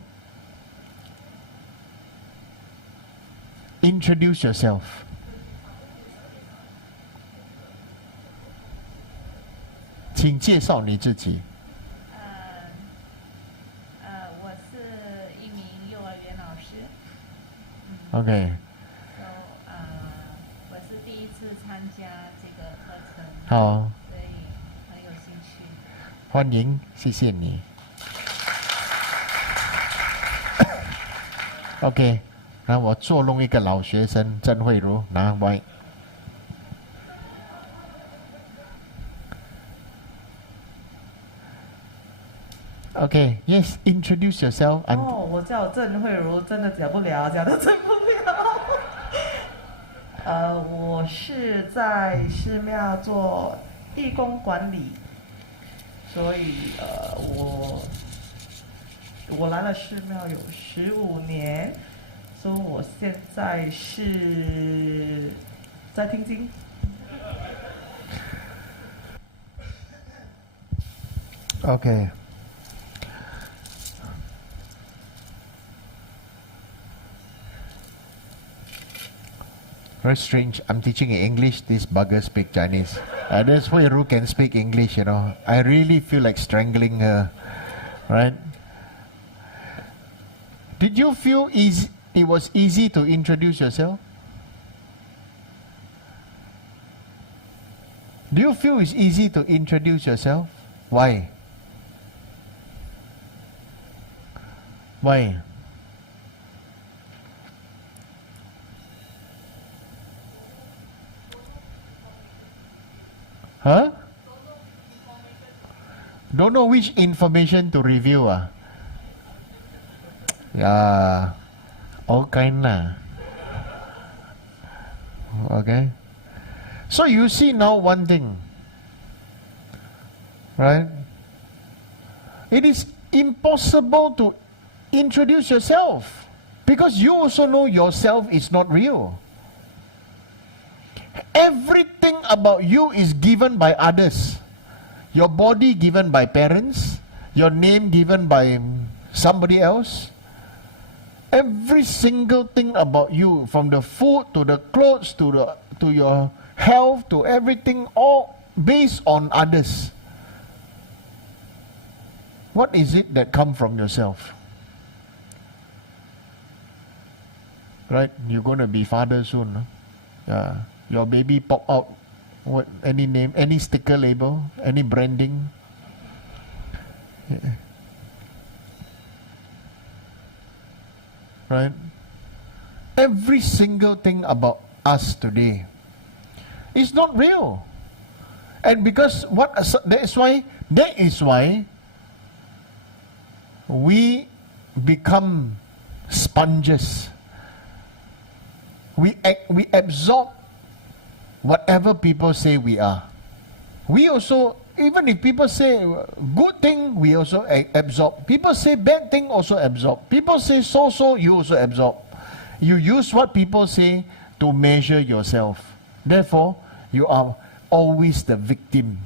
introduce yourself. 请介绍你自己。我是一名幼儿园老师。Okay. So, 我是第一次参加这个课程。好。所以很有兴趣。欢迎，谢谢你。OK， 那我捉弄一个老学生郑慧茹拿歪。Okay, yes, introduce yourself. 哦，我叫郑慧茹，真的讲不了，讲的真不了。我是在寺庙做义工管理，所以我来了寺庙有15年，所以我现在是在听经。Okay. Very strange. I'm teaching in English. These buggers speak Chinese. That's why Ru can speak English, you know. I really feel like strangling her. Right? Did you feel it was easy to introduce yourself? Do you feel it's easy to introduce yourself? Why? Why? Huh? Don't know which information to review. Yeah. All kind lah. Okay. So you see now one thing. Right? It is impossible to introduce yourself because you also know yourself is not real. Everything about you is given by others. Your body given by parents, your name given by somebody else. Every single thing about you, from the food to the clothes to your health to everything, all based on others. What is it that come from yourself? Right? You're going to be father soon. Huh? Yeah. Your baby pop out. What? Any name? Any sticker label? Any branding? Yeah. Right? Every single thing about us today is not real. And because that is why we become sponges. We absorb whatever people say we are. We also, even if people say good thing, we also absorb. People say bad thing, also absorb. People say so, you also absorb. You use what people say to measure yourself. Therefore, you are always the victim.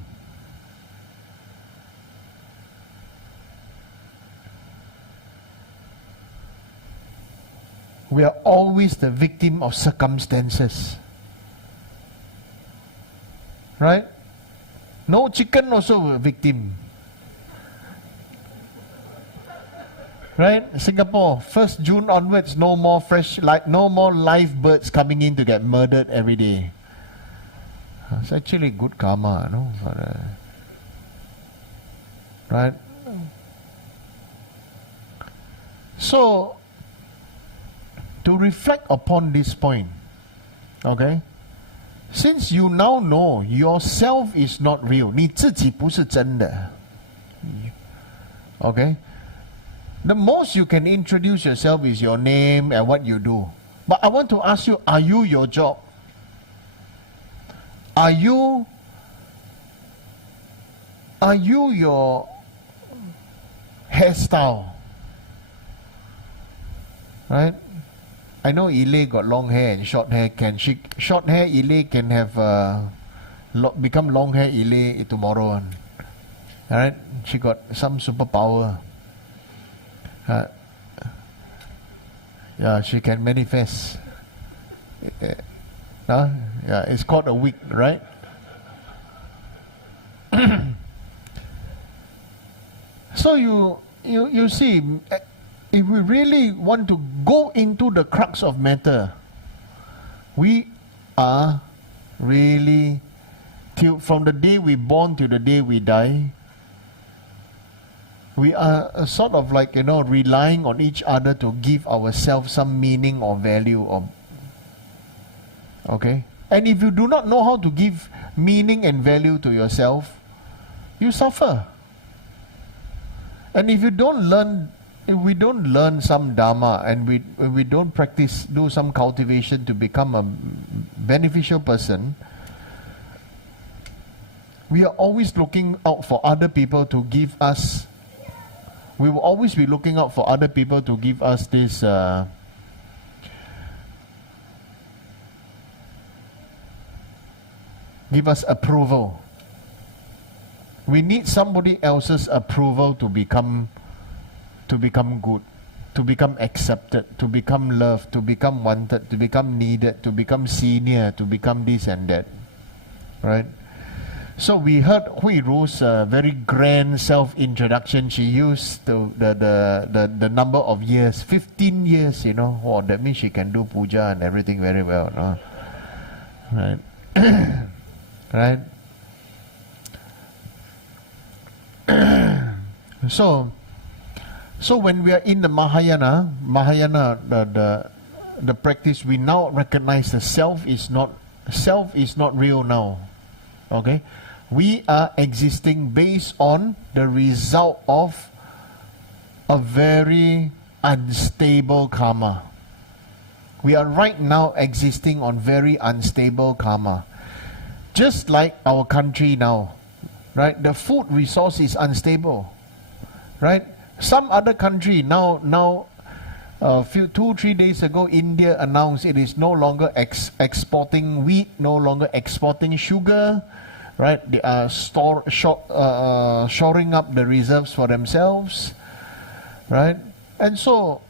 We are always the victim of circumstances. Right? No chicken also a victim. Right? Singapore, 1st June onwards, no more live birds coming in to get murdered every day. It's actually good karma, no? Right? So, to reflect upon this point, okay? Since you now know yourself is not real, 你自己不是真的, okay? The most you can introduce yourself is your name and what you do. But I want to ask you, are you your job? Are you your hairstyle? Right? I know Ile got long hair and short hair. Short hair Ile can have become long hair Ile tomorrow. Alright? She got some superpower. Yeah, she can manifest. Yeah, it's called a wig, right? So you see, if we really want to go into the crux of matter, we are really, from the day we born to the day we die, we are sort of like, relying on each other to give ourselves some meaning or value. Okay? And if you do not know how to give meaning and value to yourself, you suffer. And if we don't learn some Dharma, and we don't do some cultivation to become a beneficial person, we are always looking out for other people to give us. We will always be looking out for other people to give us this. Give us approval. We need somebody else's approval to become good, to become accepted, to become loved, to become wanted, to become needed, to become senior, to become this and that. Right? So we heard Hui Ru's very grand self-introduction. She used the number of years, 15 years, you know. Oh, that means she can do puja and everything very well. No? Right? Right? So when we are in the Mahayana, the practice, we now recognize the self is not real now. Okay? We are existing based on the result of a very unstable karma. We are right now existing on very unstable karma. Just like our country now, right? The food resource is unstable, right? Some other country now 2-3 days ago, India announced it is no longer exporting wheat, no longer exporting sugar, right? They are shoring up the reserves for themselves, right? And so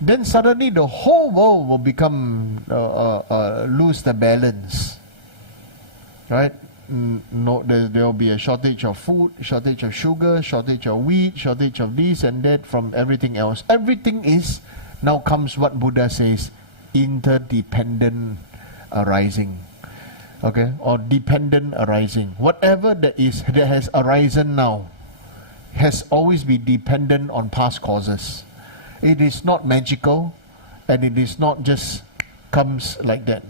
then suddenly the whole world will become lose the balance, right? No, there will be a shortage of food, shortage of sugar, shortage of wheat, shortage of this and that from everything else. Everything is, now comes what Buddha says, interdependent arising. Okay, or dependent arising. Whatever that has arisen now has always been dependent on past causes. It is not magical, and it is not just comes like that.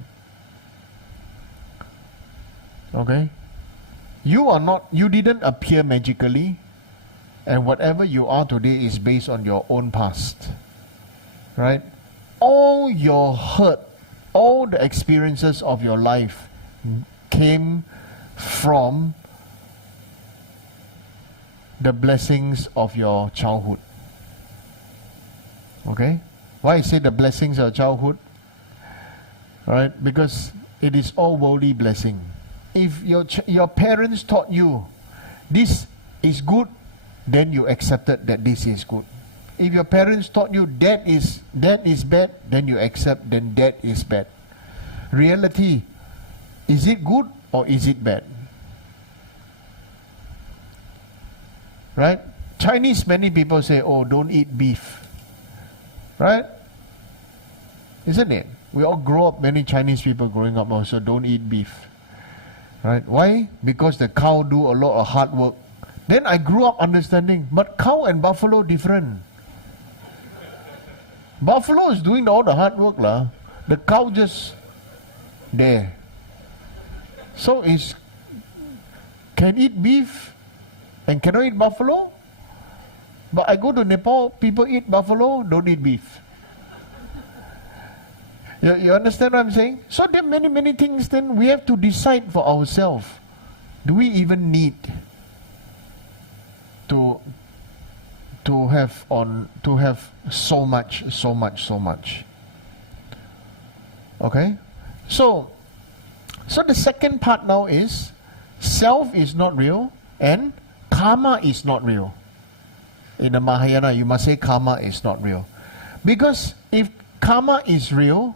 Okay? You didn't appear magically, and whatever you are today is based on your own past. Right? All your hurt, all the experiences of your life came from the blessings of your childhood. Okay? Why I say the blessings of childhood? Right? Because it is all worldly blessing. If your parents taught you this is good, then you accepted that this is good. If your parents taught you that is bad, then you accept then that is bad. Reality, is it good or is it bad? Right? Chinese, many people say, oh, don't eat beef. Right? Isn't it? We all grow up, many Chinese people growing up also don't eat beef. Right? Why? Because the cow do a lot of hard work. Then I grew up understanding, but cow and buffalo different. Buffalo is doing all the hard work lah. The cow just there. So can eat beef and cannot eat buffalo. But I go to Nepal, people eat buffalo, don't eat beef. You understand what I'm saying? So there are many things. Then we have to decide for ourselves. Do we even need to have so much? Okay? So the second part now is self is not real and karma is not real. In the Mahayana, you must say karma is not real. Because if karma is real,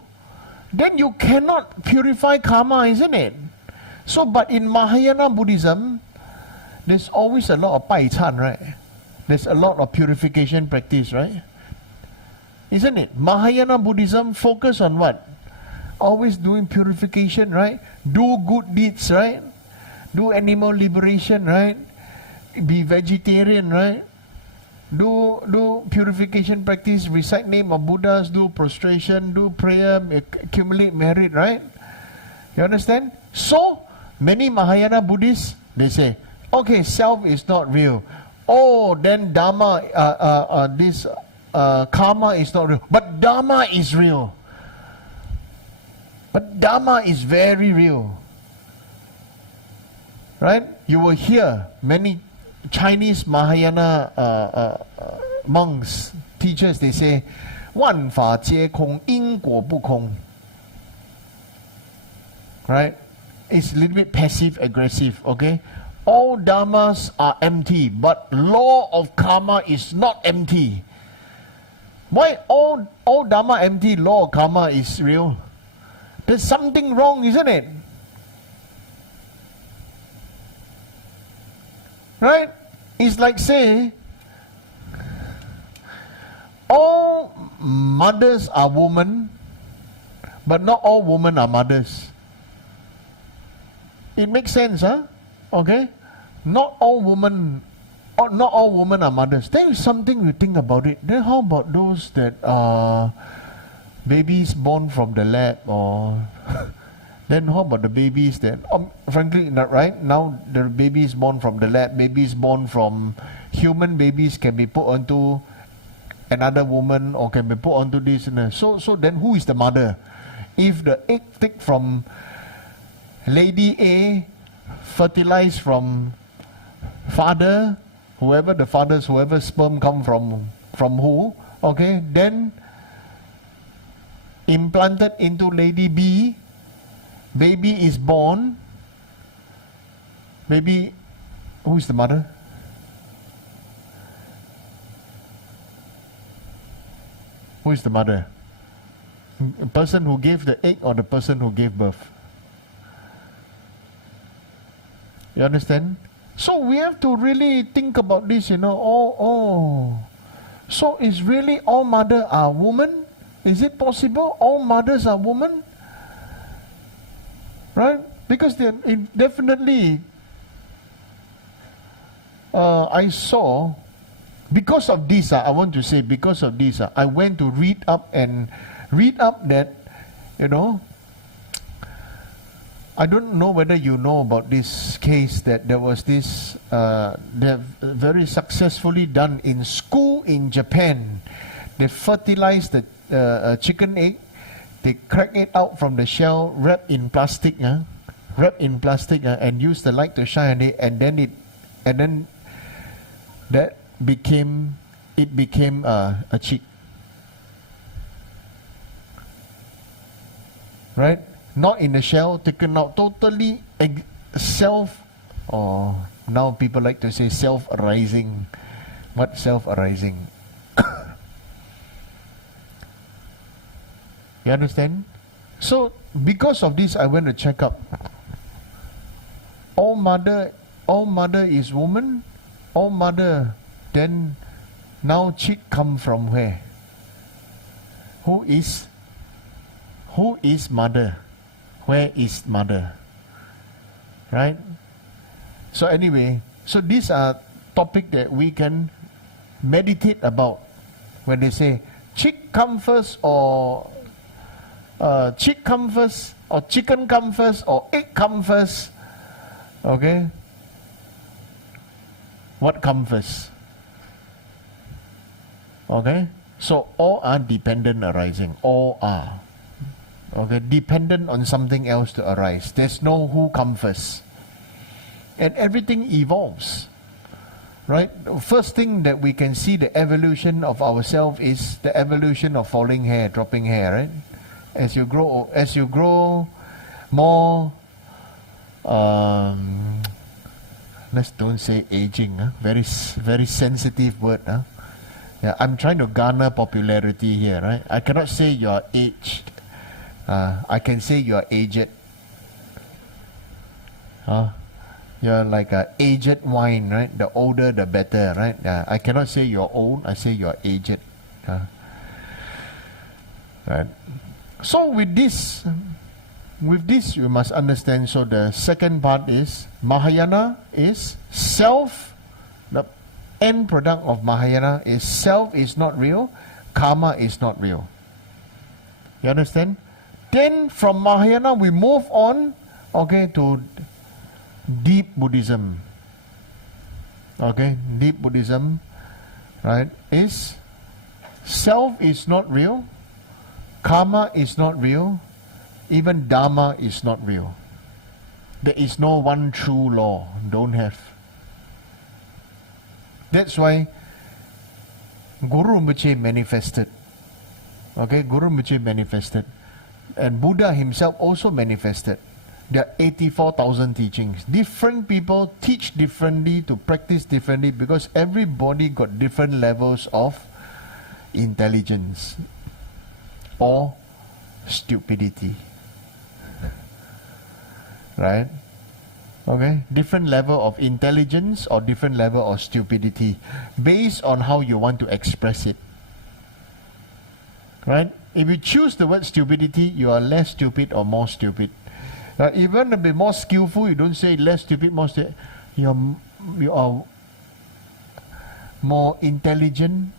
then you cannot purify karma, isn't it? So, but in Mahayana Buddhism, there's always a lot of pai chan, right? There's a lot of purification practice, right? Isn't it? Mahayana Buddhism focus on what? Always doing purification, right? Do good deeds, right? Do animal liberation, right? Be vegetarian, right? Do purification practice, recite name of Buddhas, do prostration, do prayer, accumulate merit, right? You understand? So, many Mahayana Buddhists, they say, okay, self is not real. oh, then Dharma, karma is not real. But Dharma is real. But Dharma is very real. Right? You will hear many Chinese Mahayana monks, teachers, they say, 万法皆空，因果不空. Right? It's a little bit passive aggressive, okay? All dharmas are empty, but law of karma is not empty. Why all dharma empty, law of karma is real? There's something wrong, isn't it? Right? It's like, say, all mothers are women, but not all women are mothers. It makes sense, huh? Okay? Not all women are mothers. There is something you think about it. Then how about those that are babies born from the lab, or then how about the babies that, frankly, not right now, the babies born from the lab, babies born from human babies can be put onto another woman or can be put onto this and that. So then who is the mother? If the egg take from lady A, fertilized from father, whoever sperm come from who, okay, then implanted into lady B, baby is born, baby, who is the mother? Who is the mother? The person who gave the egg or the person who gave birth? You understand? So we have to really think about this, you know. So is really all mothers are women? Is it possible all mothers are women? Right? Because definitely, I saw, because of this, I want to say, because of this, I went to read up that, you know, I don't know whether you know about this case, that there was this, they have very successfully done in school in Japan. They fertilized the chicken egg, they crack it out from the shell, wrap in plastic, and use the light to shine on it, and then that became a chick. Right? Not in a shell, taken out, totally now people like to say self-arising. What self-arising? You understand? So, because of this, I went to check up. All mother is woman, all mother, then now chick come from where? Who is mother? Where is mother? Right? So anyway, so these are topics that we can meditate about when they say chick come first, or chick come first, or chicken come first, or egg come first. Okay? What come first? Okay? So all are dependent arising. All are. Okay, dependent on something else to arise. There's no who come first. And everything evolves. Right? First thing that we can see the evolution of ourselves is the evolution of falling hair, dropping hair, right? As you grow more, let's don't say aging, very sensitive word. Yeah, I'm trying to garner popularity here, right? I cannot say you are aged. I can say you are aged. You're like an aged wine, right? The older, the better, right? I cannot say you're old. I say you're aged. Right. So with this, you must understand. So the second part is Mahayana is self. The end product of Mahayana is self is not real, karma is not real. You understand? Then from Mahayana we move on, okay, to deep Buddhism. okay, deep Buddhism, right, is self is not real, karma is not real, even Dharma is not real. There is no one true law, don't have. That's why Guru Rinpoche manifested. Okay, Guru Rinpoche manifested. And Buddha himself also manifested. There are 84,000 teachings. Different people teach differently, to practice differently, because everybody got different levels of intelligence or stupidity. Right? Okay? Different level of intelligence or different level of stupidity based on how you want to express it. Right? If you choose the word stupidity, you are less stupid or more stupid. If you want to be more skillful, you don't say less stupid, more stupid. You are more intelligent,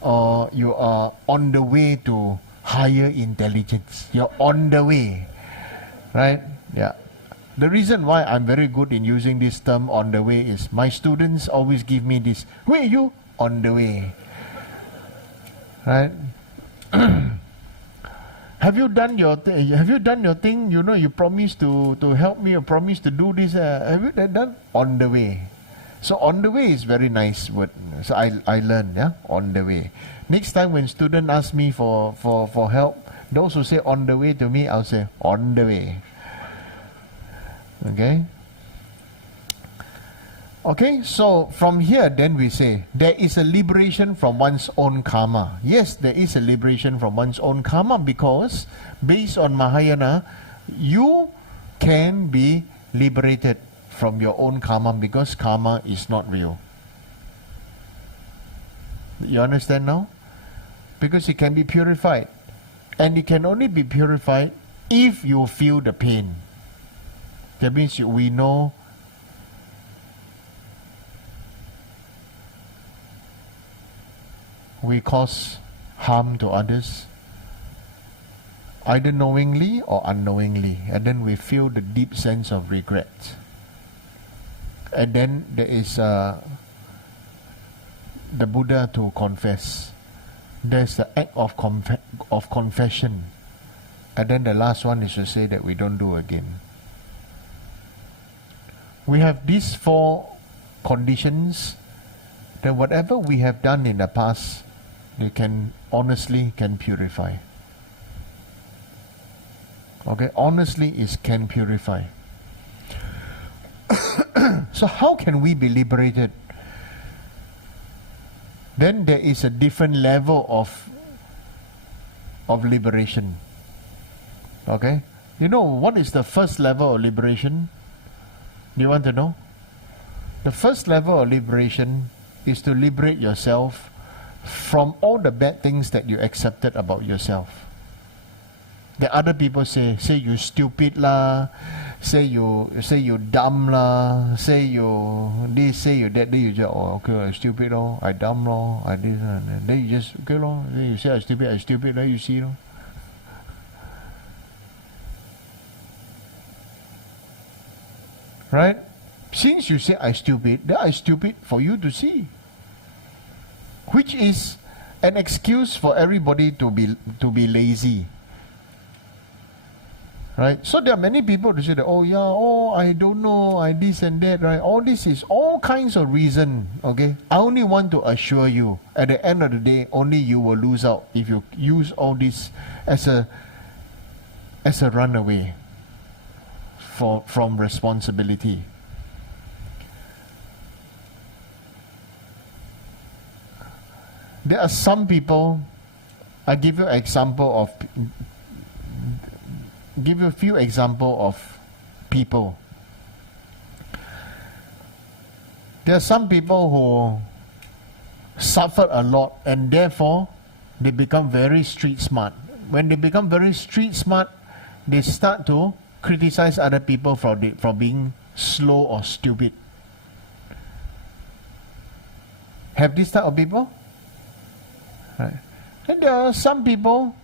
or you are on the way to higher intelligence. You're on the way. Right? Yeah. The reason why I'm very good in using this term on the way is my students always give me this, where are you? On the way. Right? Have you done your thing? You know, you promised to help me, or promised to do this. Have you done? On the way. So on the way is very nice word. So I learned, yeah, on the way. Next time when student ask me for help, those who say on the way to me, I'll say on the way. Okay? Okay, so from here then we say there is a liberation from one's own karma. Yes, there is a liberation from one's own karma, because based on Mahayana, you can be liberated from your own karma, because karma is not real. You understand now? Because it can be purified. And it can only be purified if you feel the pain. That means we know we cause harm to others, either knowingly or unknowingly, and then we feel the deep sense of regret. And then there is the Buddha to confess. There's the act of confession, and then the last one is to say that we don't do again. We have these four conditions, that whatever we have done in the past, you can honestly can purify. Okay, honestly can purify. So how can we be liberated? Then there is a different level of liberation. Okay, you know what is the first level of liberation? Do you want to know? The first level of liberation is to liberate yourself from all the bad things that you accepted about yourself. The other people say you stupid lah, say you dumb lah, say you this, say you that. Then you just, oh, okay, I stupid lor, I dumb lor, I this, and then you just, okay lor, then you say I stupid, then you see lor. Right? Since you say I stupid, then I stupid for you to see, which is an excuse for everybody to be lazy. Right? So there are many people who say that, oh yeah, oh I don't know, I this and that, right? All this is all kinds of reason. Okay? I only want to assure you, at the end of the day, only you will lose out if you use all this as a runaway from responsibility. There are some people, I give you a few examples of people. There are some people who suffer a lot, and therefore they become very street smart. When they become very street smart, they start to criticize other people for being slow or stupid. Have this type of people? Right. And there are some people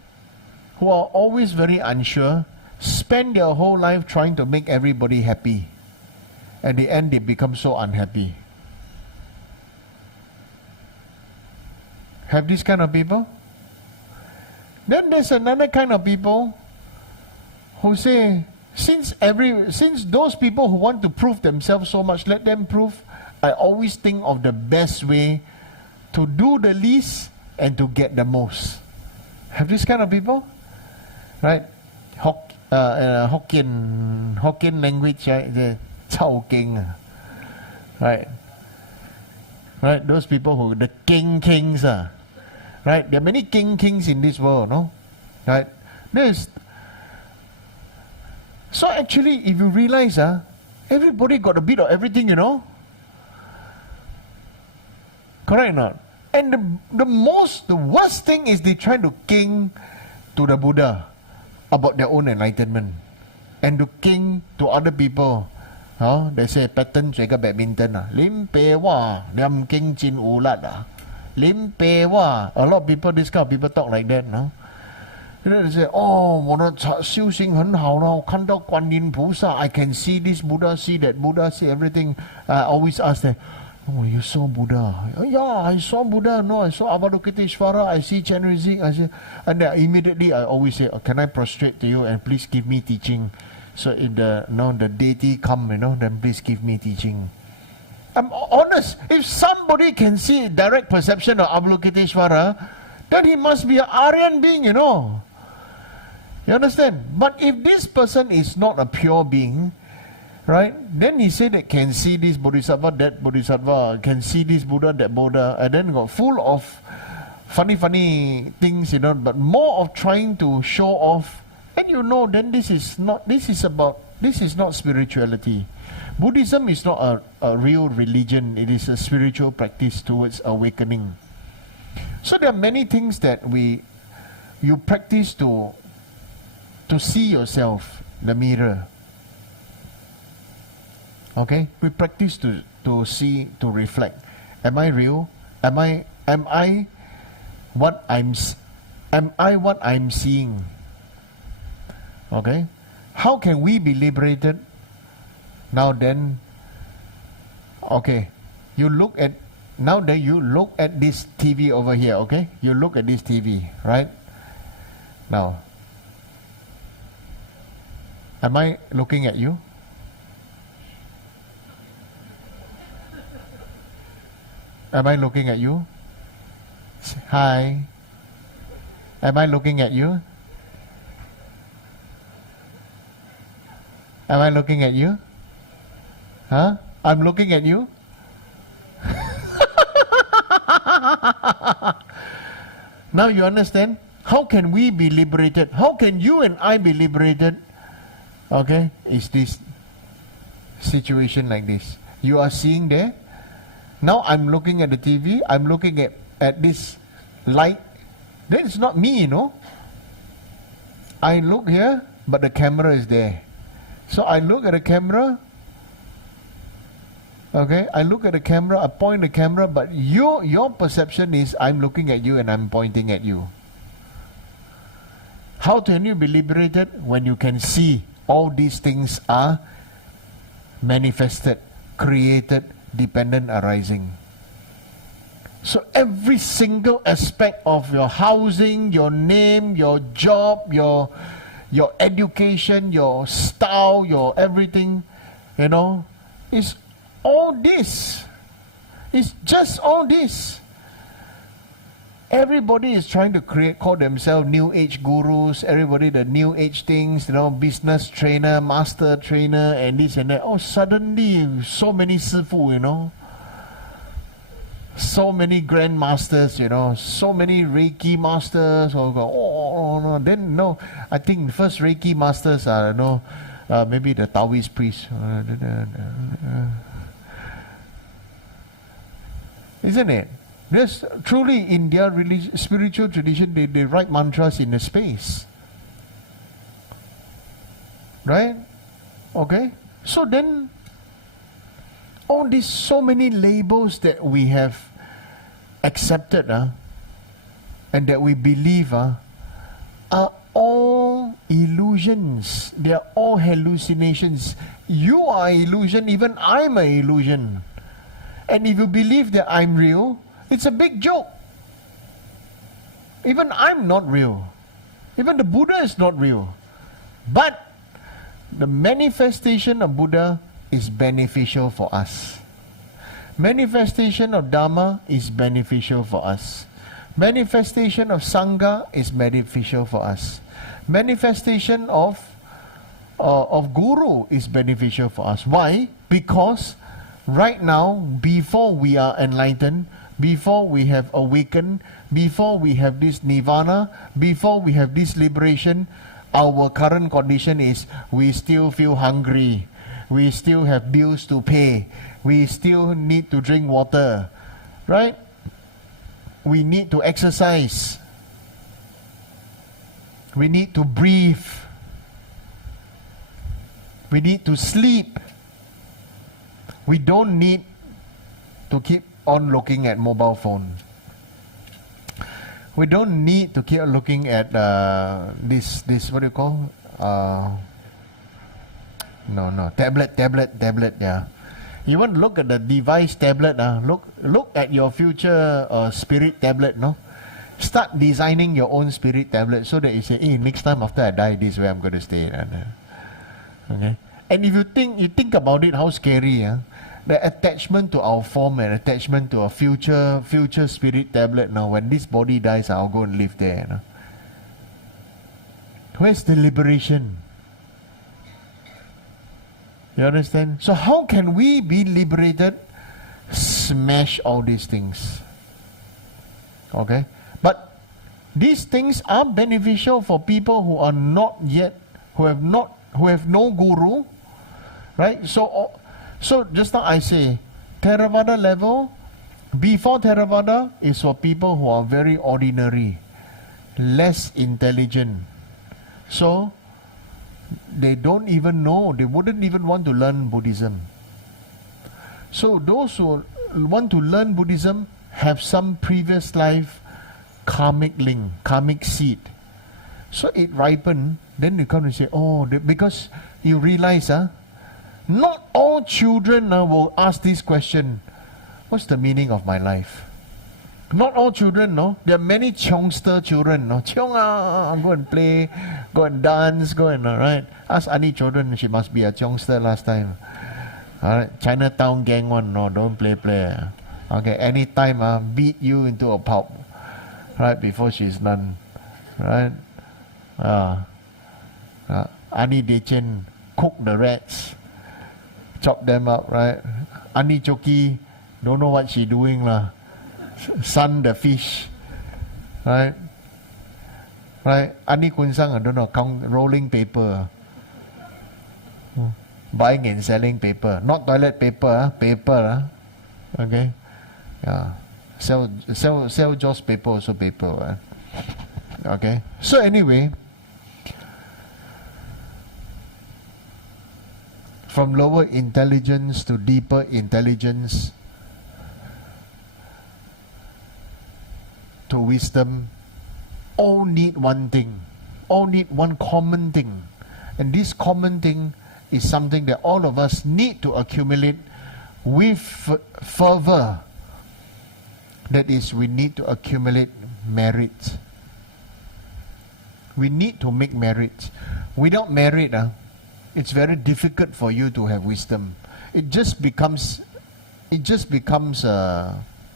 who are always very unsure, spend their whole life trying to make everybody happy. At the end, they become so unhappy. Have this kind of people? Then there's another kind of people who say, since those people who want to prove themselves so much, let them prove. I always think of the best way to do the least and to get the most. Have this kind of people? Right? Hokkien language, right? Chao king. Right? Right? Those people who, the kings. Right? There are many kings in this world, no? Right? So actually, if you realize, everybody got a bit of everything, you know? Correct or not? And the worst thing is they try to king to the Buddha about their own enlightenment. And to king to other people. They say, pattern 水個 badminton lim pe wa liam king chin ulat lim pe wa. A lot of people, this kind of people talk like that, no? And then they say, oh, 我的修行很好了，我看到观音菩萨 I can see this Buddha, see that Buddha, see everything. I always ask them, oh, you saw Buddha? Yeah, I saw Buddha. No, I saw Avalokiteshvara. I see Chenrezig. And then immediately I always say, can I prostrate to you and please give me teaching? So if the deity come, then please give me teaching. I'm honest. If somebody can see direct perception of Avalokiteshvara, then he must be an Aryan being, You understand? But if this person is not a pure being, right? Then he said that can see this Bodhisattva, that Bodhisattva, can see this Buddha, that Buddha, and then got full of funny things, but more of trying to show off. And then this is not spirituality. Buddhism is not a real religion. It is a spiritual practice towards awakening. So there are many things that you practice to see yourself in the mirror. Okay? We practice to see, to reflect. Am I real? Am I what I'm seeing? Okay? How can we be liberated? Now then, okay, you look at this TV over here, okay? You look at this TV, right? Now, am I looking at you? Am I looking at you? Hi. Am I looking at you? Am I looking at you? Huh? I'm looking at you? Now you understand? How can we be liberated? How can you and I be liberated? Okay? Is this situation like this? You are seeing there. Now I'm looking at the TV. I'm looking at this light. Then it's not me, I look here, but the camera is there. So I look at the camera. Okay, I look at the camera, I point the camera, but your perception is I'm looking at you and I'm pointing at you. How can you be liberated? When you can see all these things are manifested, created, dependent, arising. So every single aspect of your housing, your name, your job, your education, your style, your everything, is all this. It's just all this. Everybody is trying to call themselves New Age gurus. Everybody the New Age things, business trainer, master trainer, and this and that. Oh, suddenly so many sifu, so many grandmasters, so many Reiki masters. I think first Reiki masters are, maybe the Taoist priests. Isn't it? Yes, truly in their spiritual tradition, they write mantras in the space. Right? Okay? So then, all these so many labels that we have accepted and that we believe are all illusions. They are all hallucinations. You are illusion, even I'm an illusion. And if you believe that I'm real, it's a big joke. Even I'm not real. Even the Buddha is not real. But the manifestation of Buddha is beneficial for us. Manifestation of Dharma is beneficial for us. Manifestation of Sangha is beneficial for us. Manifestation of Guru is beneficial for us. Why? Because right now, before we are enlightened, before we have awakened, before we have this nirvana, before we have this liberation, our current condition is we still feel hungry, we still have bills to pay, we still need to drink water, right? We need to exercise, we need to breathe, we need to sleep. We don't need to keep on looking at mobile phone. We don't need to keep looking at this what do you call? Tablet. Yeah. You want to look at the device tablet? Look at your future spirit tablet. No, start designing your own spirit tablet so that you say, hey, next time after I die, this is where I'm going to stay. Okay. And if you think about it, how scary, the attachment to our form and attachment to a future spirit tablet. Now, when this body dies, I'll go and live there. Where's the liberation? You understand? So how can we be liberated? Smash all these things. Okay? But these things are beneficial for people who are not yet, who have no guru. Right? So just now I say, Theravada level, before Theravada is for people who are very ordinary, less intelligent. So, they don't even know, they wouldn't even want to learn Buddhism. So, those who want to learn Buddhism have some previous life karmic link, karmic seed. So, it ripened, then you come and say, because you realize, not all children will ask this question, what's the meaning of my life? Not all children, no. There are many chongster children, no. Go and play, go and dance, go and, right. Ask any children, she must be a chongster last time. Alright, Chinatown gang one, no, don't play. Okay, anytime, beat you into a pulp, right, before she's done, right. Ani Dechen, cook the rats, chop them up, right. Ani Choki, don't know what she doing lah. Sun the fish, right? Ani Kunsang, I don't know, rolling paper, buying and selling paper, not toilet paper, paper, okay, yeah, sell just paper, also paper, okay. So anyway, from lower intelligence to deeper intelligence, to wisdom, all need one thing, all need one common thing. And this common thing is something that all of us need to accumulate with fervor. That is, we need to accumulate merit. We need to make merit. Without merit, it's very difficult for you to have wisdom. It just becomes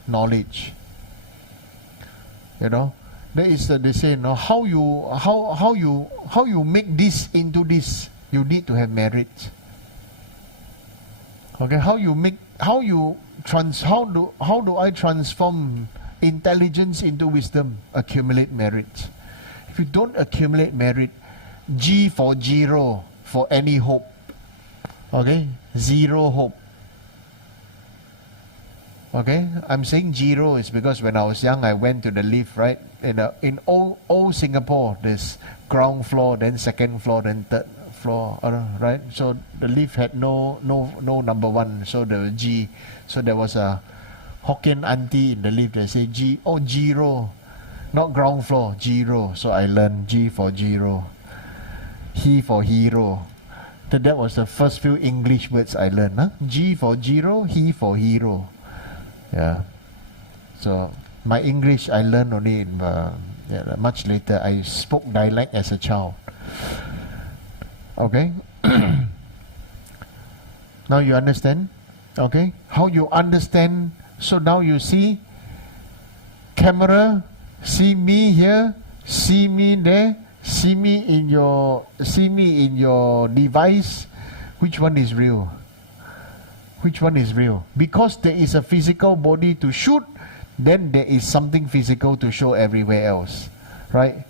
knowledge. You know, there is they say, how you make this into this, you need to have merit. Okay, how do I transform intelligence into wisdom? Accumulate merit. If you don't accumulate merit, G for zero for any hope. Okay, zero hope. Okay, I'm saying zero is because when I was young, I went to the lift, right? In all Singapore, there's ground floor, then second floor, then third floor, right? So the lift had no number one, so there was G. So there was a Hokkien auntie in the lift that said zero, not ground floor, zero. So I learned G for zero, he for hero. That was the first few English words I learned. G for zero, he for hero. Yeah. So my English I learned only Yeah, much later. I spoke dialect as a child. Okay? Now you understand? Okay? How you understand? So now you see camera, see me here, see me there, see me in your device. Which one is real? Which one is real? Because there is a physical body to shoot, then there is something physical to show everywhere else, right?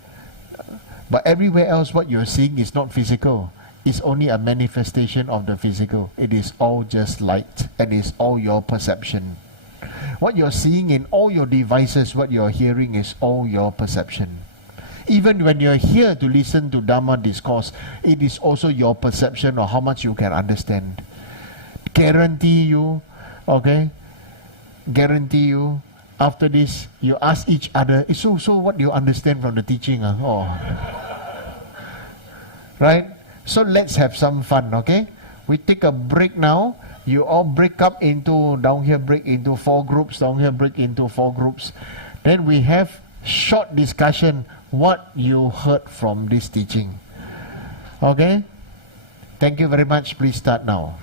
But everywhere else what you're seeing is not physical. It's only a manifestation of the physical. It is all just light, and it's all your perception. What you're seeing in all your devices, what you're hearing is all your perception. Even when you're here to listen to Dharma discourse, it is also your perception of how much you can understand. Guarantee you, okay? Guarantee you, after this, you ask each other, so what do you understand from the teaching? Oh. Right? So let's have some fun, okay? We take a break now. You all break up into, down here break into 4 groups, down here break into 4 groups. Then we have short discussion, what you heard from this teaching. Okay? Thank you very much. Please start now.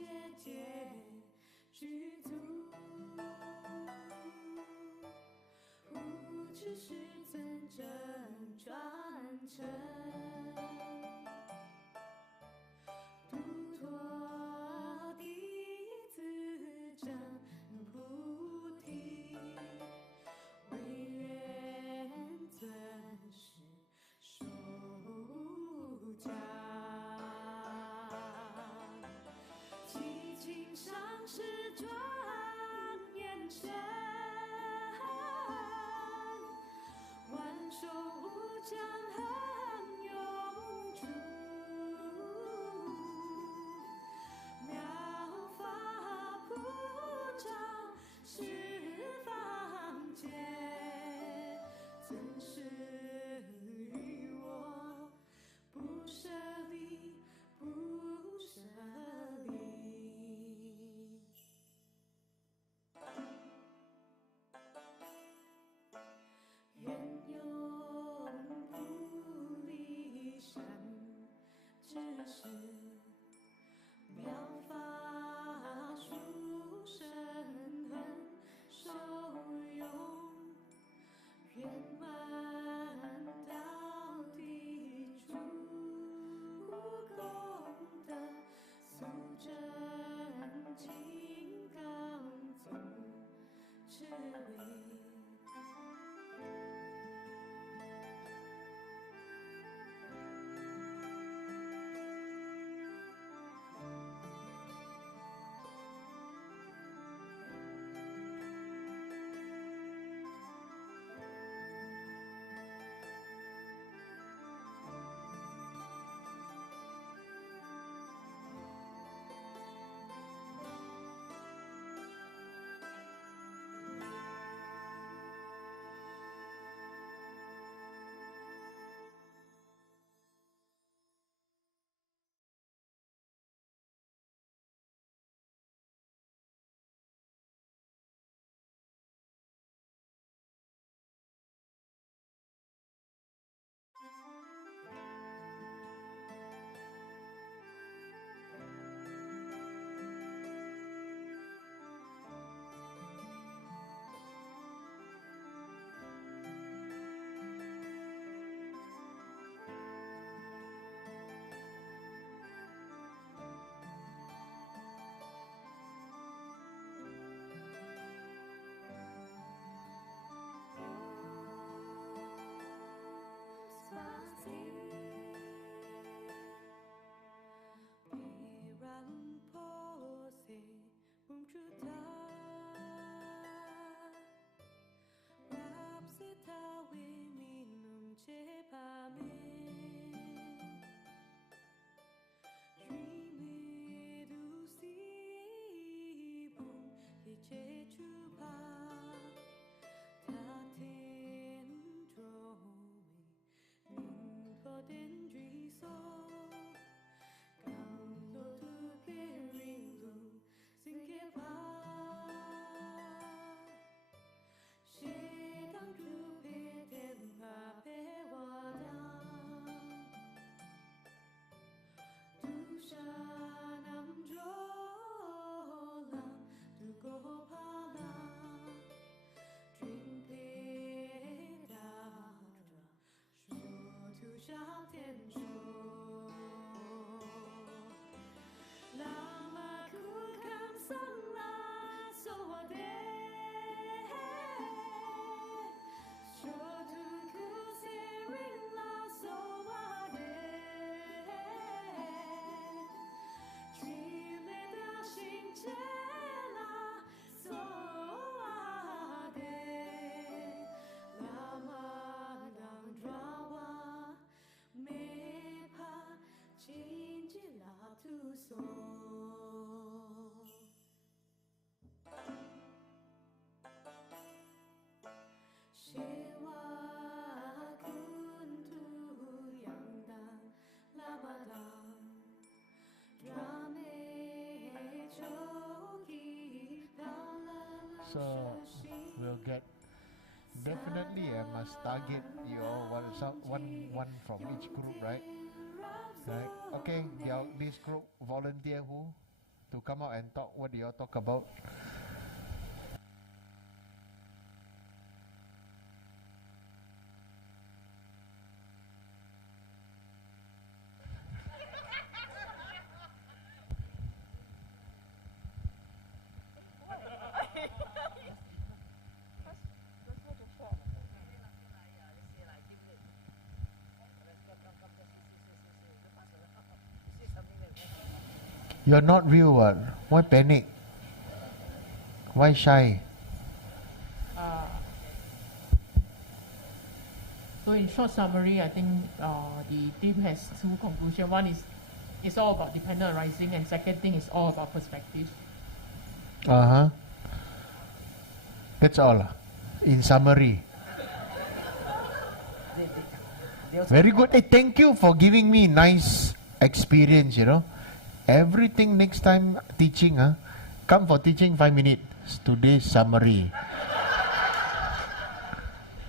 节节具足，无知是真正传承，度脱弟子真菩提，唯愿尊师受教。其情上是庄严身，万寿无疆恒永驻，妙法普照十方界，真实于我不舍离，不舍离。愿永不离善知识，妙法殊深恒受用，圆满到底诸功德，速证金刚宗智慧。So we'll get, definitely I must target you all one from each group, right? Right. Okay, this group volunteer who? to come out and talk. What do you all talk about? You're not real, what? Why panic? Why shy? So in short summary, I think the theme has two conclusions. One is it's all about dependent arising, and second thing is all about perspective. That's all. In summary. Very good. Hey, thank you for giving me nice experience, you know. Everything next time teaching, come for teaching 5 minutes. Today's summary.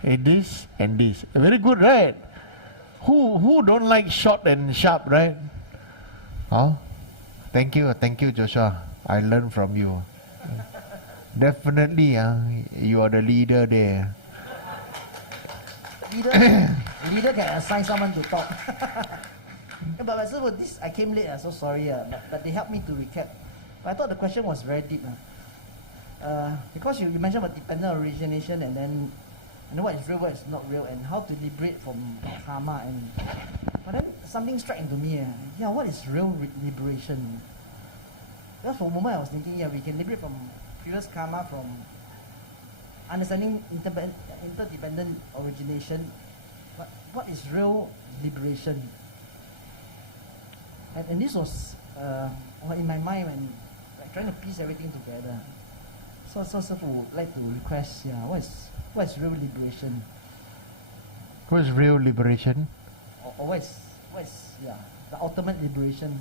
And this and this. Very good, right? Who don't like short and sharp, right? Oh, thank you, Joshua. I learned from you. Definitely, you are the leader there. Leader can assign someone to talk. But so this I came late, so sorry. But they helped me to recap. But I thought the question was very deep. Because you mentioned about dependent origination and then what is real, what is not real, and how to liberate from karma. But then something struck into me. What is real liberation? Because for a moment I was thinking, we can liberate from previous karma, from understanding interdependent origination. But what is real liberation? And this was in my mind when trying to piece everything together. So would like to request, what is real liberation? What is real liberation? Or what is the ultimate liberation?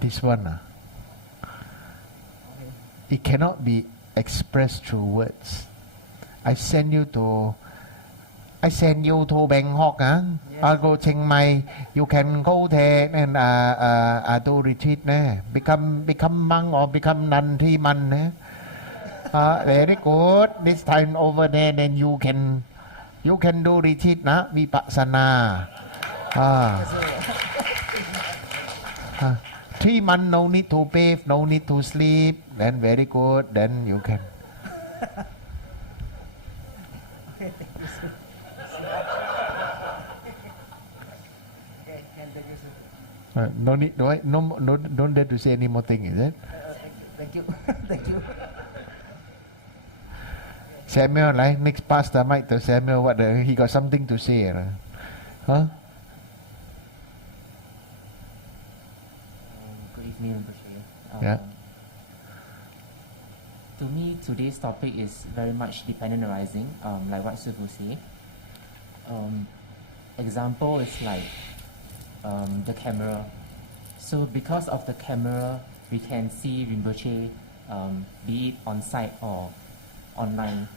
This one. Okay. It cannot be expressed through words. I send you to Bangkok. Yes. I'll go Chiang Mai. You can go there and do retreat. Become monk or become nun 3 months. Very good. This time over there, then you can do retreat, vipassana. 3 months, no need to bathe, no need to sleep. Then very good. Then you can. Okay, thank you, sir. Okay, thank you, sir. No need, no, don't dare to say any more thing, is it? Thank you. Thank you. Samuel, next pass the mic to Samuel. He got something to say, huh? Good evening, Rinpoche. Yeah. To me, today's topic is very much dependent arising, like what Sifu say. Example is like the camera. So because of the camera, we can see Rinpoche, be it on site or online.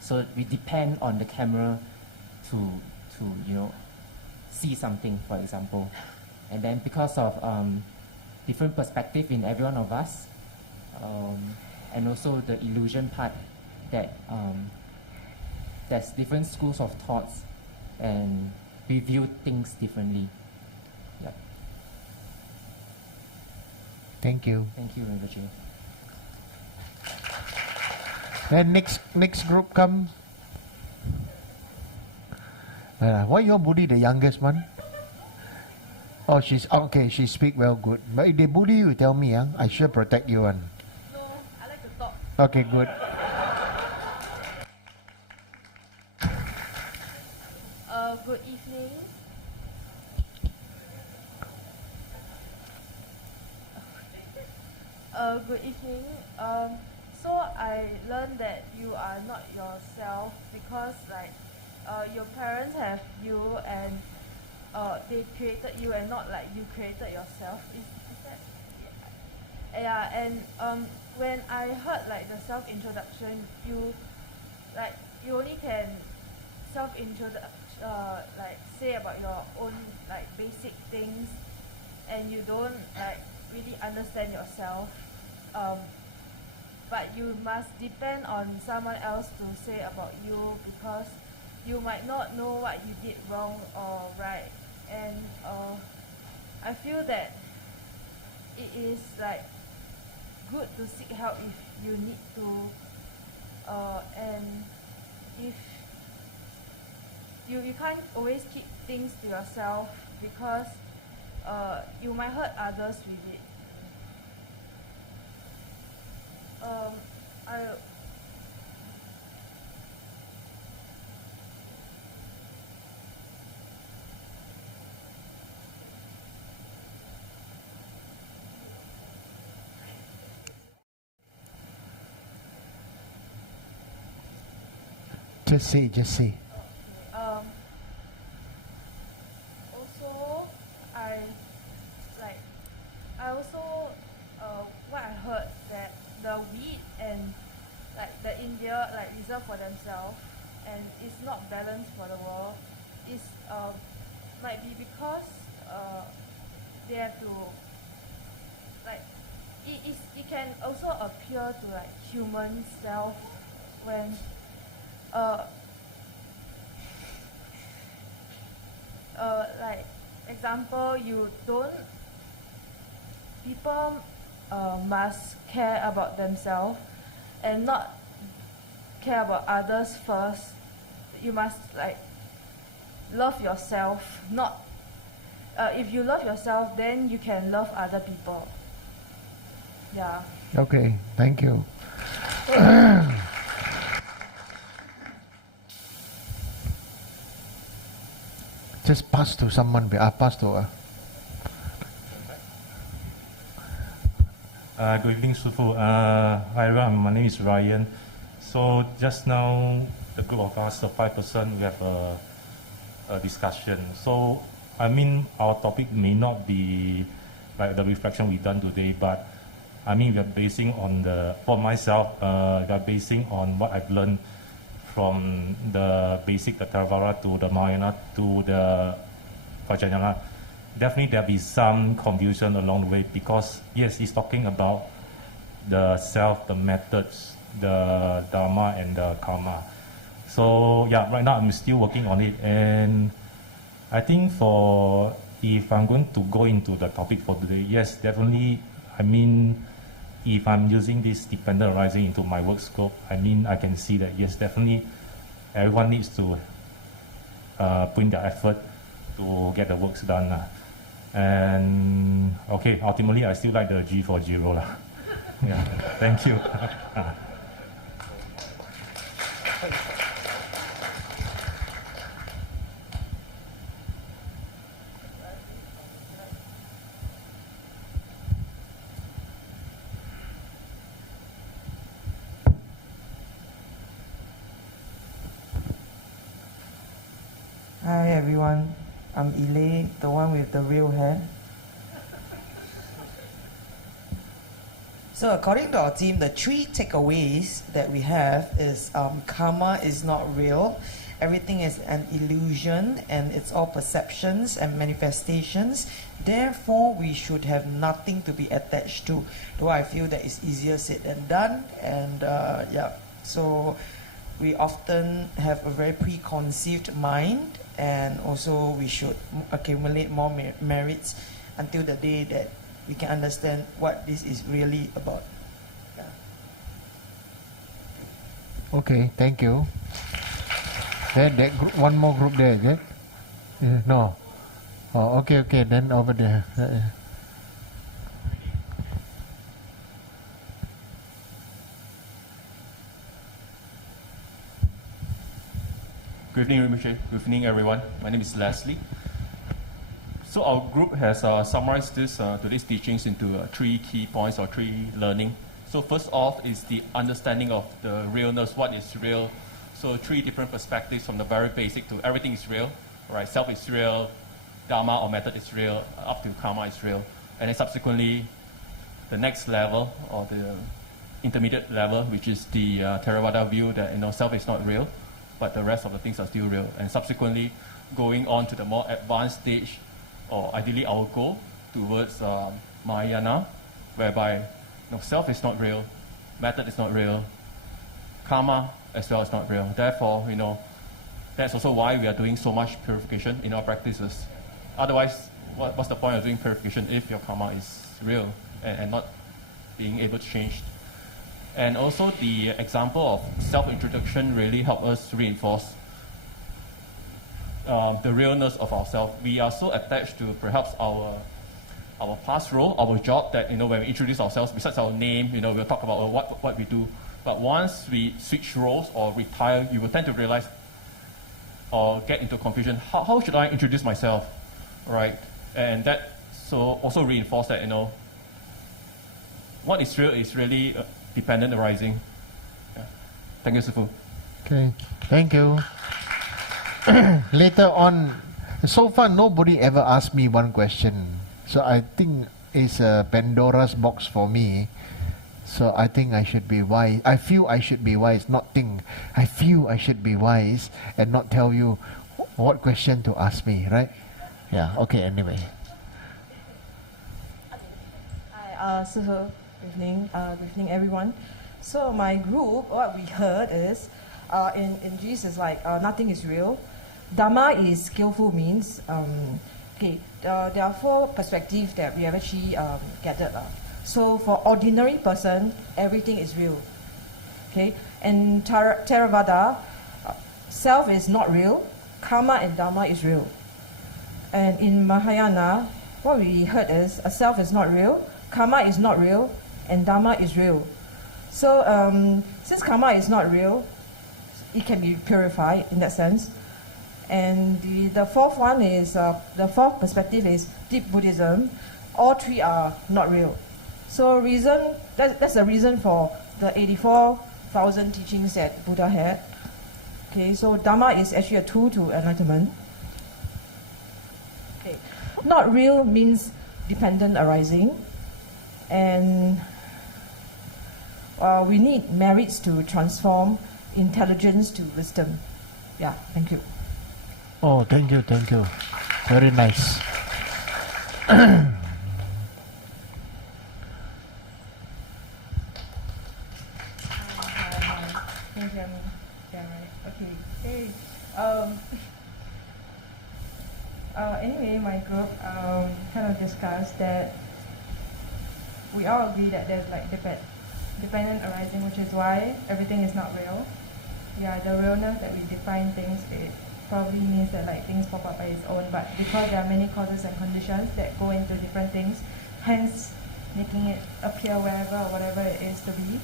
So we depend on the camera to see something, for example. And then because of different perspective in every one of us, and also the illusion part, that there's different schools of thoughts and we view things differently. Yep. Thank you. Thank you, Rinpoche. Then next group come. Why your bully the youngest one? Oh, she's okay. She speak well, good. But if they bully you, tell me. I sure protect you one. No, I like to talk. Okay, good. Good evening. Good evening. So I learned that you are not yourself because your parents have you and they created you and not like you created yourself. Is that? Yeah. And when I heard like the self-introduction, you only can self-introduction, like say about your own like basic things, and you don't like really understand yourself, but you must depend on someone else to say about you, because you might not know what you did wrong or right. And I feel that it is like good to seek help if you need to, and if you can't always keep things to yourself, because you might hurt others with it. I Just say. Also, I also what I heard that the weed and like the India like reserve for themselves and it's not balanced for the world is might be because they have to like it can also appear to like human self when like example, people must care about themselves and not care about others first. You must like love yourself. Not if you love yourself, then you can love other people. Yeah. Okay, thank you. Just pass to someone. Pass to. Good evening, Sufu. Hi everyone, my name is Ryan. So just now, the group of us, the 5 person, we have a discussion. So I mean, our topic may not be like the reflection we've done today, but I mean, we are basing on for myself, we are basing on what I've learned from the basic, the Theravada to the Mahayana to the Vajrayana. Definitely there'll be some confusion along the way because yes, he's talking about the self, the methods, the Dharma and the Karma. So yeah, right now I'm still working on it, and I think if I'm going to go into the topic for today, yes, definitely, I mean, if I'm using this dependent arising into my work scope, I mean, I can see that yes, definitely everyone needs to put in the effort to get the works done. And okay, ultimately, I still like the G for Zero. Yeah, thank you. Hi everyone, I'm Ile, the one with the real hair. So according to our team, the 3 takeaways that we have is karma is not real, everything is an illusion, and it's all perceptions and manifestations. Therefore, we should have nothing to be attached to. Though I feel that it's easier said than done, and yeah, so we often have a very preconceived mind, and also we should accumulate more merits until the day that we can understand what this is really about. Yeah. Okay, thank you. Then that group, one more group there, is it? Yeah, no. Oh, okay, then over there. Good evening, Rinpoche. Good evening, everyone. My name is Leslie. So our group has summarized today's teachings into 3 key points or 3 learning. So first off is the understanding of the realness, what is real. So 3 different perspectives from the very basic to everything is real, right? Self is real, Dharma or method is real, up to Karma is real. And then subsequently, the next level or the intermediate level, which is the Theravada view that self is not real, but the rest of the things are still real. And subsequently, going on to the more advanced stage, or ideally our goal, towards Mahayana, whereby self is not real, method is not real, karma as well is not real. Therefore, that's also why we are doing so much purification in our practices. Otherwise, what's the point of doing purification if your karma is real and not being able to change? And also the example of self-introduction really helped us reinforce the realness of ourselves. We are so attached to perhaps our past role, our job, that when we introduce ourselves, besides our name, we'll talk about what we do. But once we switch roles or retire, you will tend to realize or get into confusion. How should I introduce myself, right? And that also reinforce that what is real is really dependent arising. Yeah. Thank you, Sifu. Okay, thank you. Later on, so far nobody ever asked me one question. So I think it's a Pandora's box for me. So I think I should be wise. I feel I should be wise, not think. I feel I should be wise and not tell you what question to ask me, right? Yeah, okay, anyway. Hi, Sifu. Good evening, everyone. So my group, what we heard is, in Jesus, nothing is real. Dharma is skillful means. There are four perspectives that we have actually gathered. So for ordinary person, everything is real. Okay, and Theravada, self is not real. Karma and Dharma is real. And in Mahayana, what we heard is, a self is not real, karma is not real, and Dharma is real. So since karma is not real, it can be purified in that sense. And the fourth one is, the fourth perspective is deep Buddhism. All three are not real. So that's the reason for the 84,000 teachings that Buddha had. Okay, so Dharma is actually a tool to enlightenment. Okay. Not real means dependent arising. And we need merits to transform intelligence to wisdom. Yeah, thank you. Oh, thank you. Very nice. Can you hear me? Yeah, right. Okay. Hey. Anyway, my group kind of discussed that we all agree that there's dependent arising, which is why everything is not real. Yeah, the realness that we define things, it probably means that things pop up by its own, but because there are many causes and conditions that go into different things, hence making it appear wherever or whatever it is to be,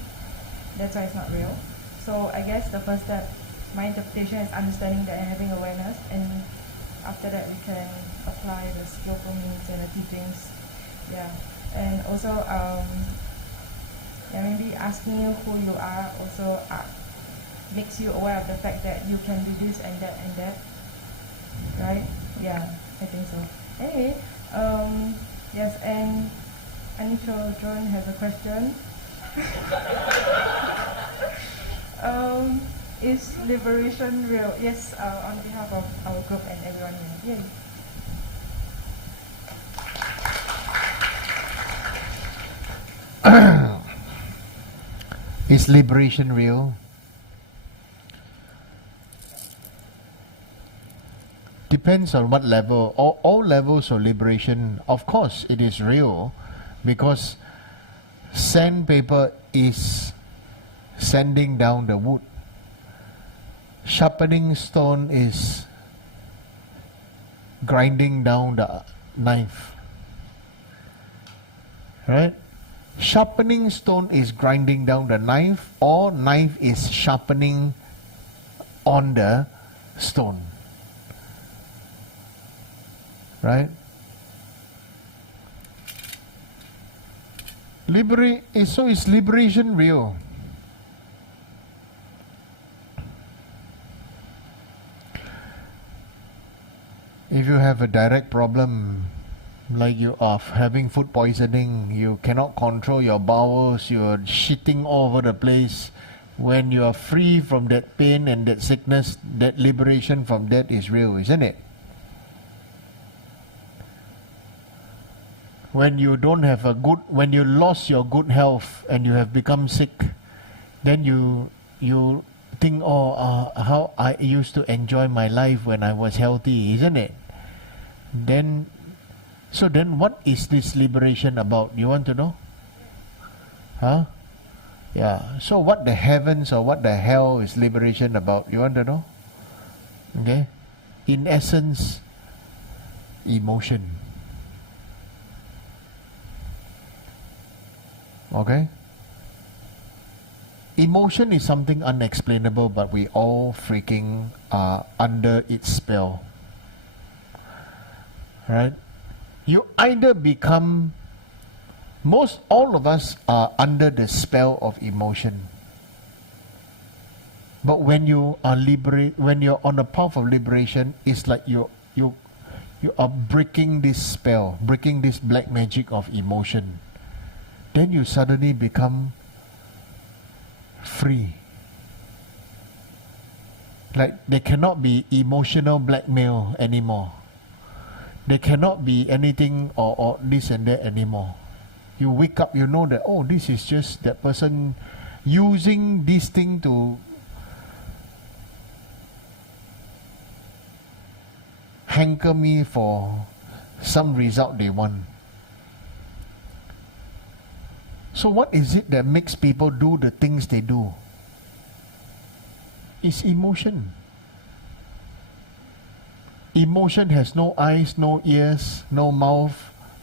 that's why it's not real. So I guess the first step, my interpretation, is understanding that and having awareness, and after that we can apply the skillful means and the teachings. Yeah. And also maybe asking you who you are also makes you aware of the fact that you can do this and that, right? Yeah, I think so. Anyway, yes, and Anitra John has a question. Is liberation real? Yes, on behalf of our group and everyone here. Yay. Is liberation real? Depends on what level. All levels of liberation, of course, it is real, because sandpaper is sanding down the wood. Sharpening stone is grinding down the knife. Right? Sharpening stone is grinding down the knife, or knife is sharpening on the stone. Right? So is liberation real? If you have a direct problem, like you are having food poisoning, you cannot control your bowels, you are shitting all over the place, when you are free from that pain and that sickness, that liberation from that is real, isn't it? when you don't have a good, when you lost your good health and you have become sick, then you think, how I used to enjoy my life when I was healthy, isn't it? Then what is this liberation about? You want to know? Huh? Yeah. So what the heavens or what the hell is liberation about? You want to know? Okay. In essence, emotion. Okay? Emotion is something unexplainable, but we all freaking are under its spell. Right? You either become, all of us are under the spell of emotion. But when you are when you're on a path of liberation, it's like you are breaking this spell, breaking this black magic of emotion. Then you suddenly become free. Like there cannot be emotional blackmail anymore. There cannot be anything or this and that anymore. You wake up, you know that, oh, this is just that person using this thing to hanker me for some result they want. So what is it that makes people do the things they do? It's emotion. Emotion has no eyes, no ears, no mouth,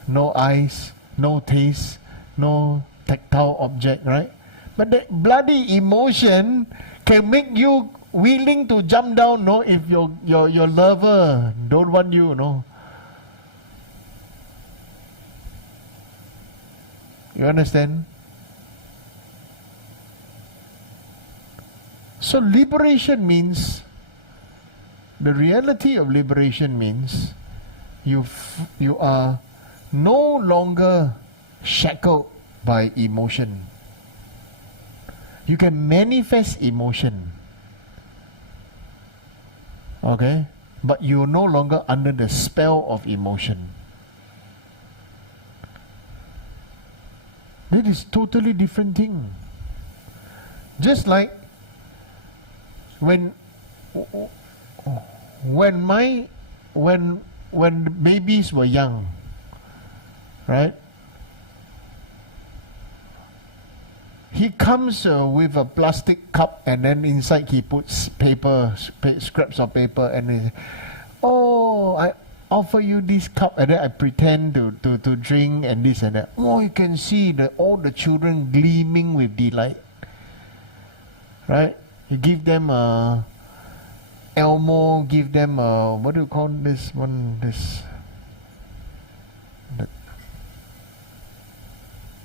no eyes, no taste, no tactile object, right? But that bloody emotion can make you willing to jump down, no, if your lover don't want you, no. You understand? So liberation means, the reality of liberation means you are no longer shackled by emotion. You can manifest emotion. Okay? But you're no longer under the spell of emotion. It is totally different thing. Just like when babies were young, right? He comes with a plastic cup, and then inside he puts scraps of paper, and he, oh, I offer you this cup, and then I pretend to drink and this and that. Oh, you can see all the children gleaming with delight, right? You give them Elmo, give them what do you call this one?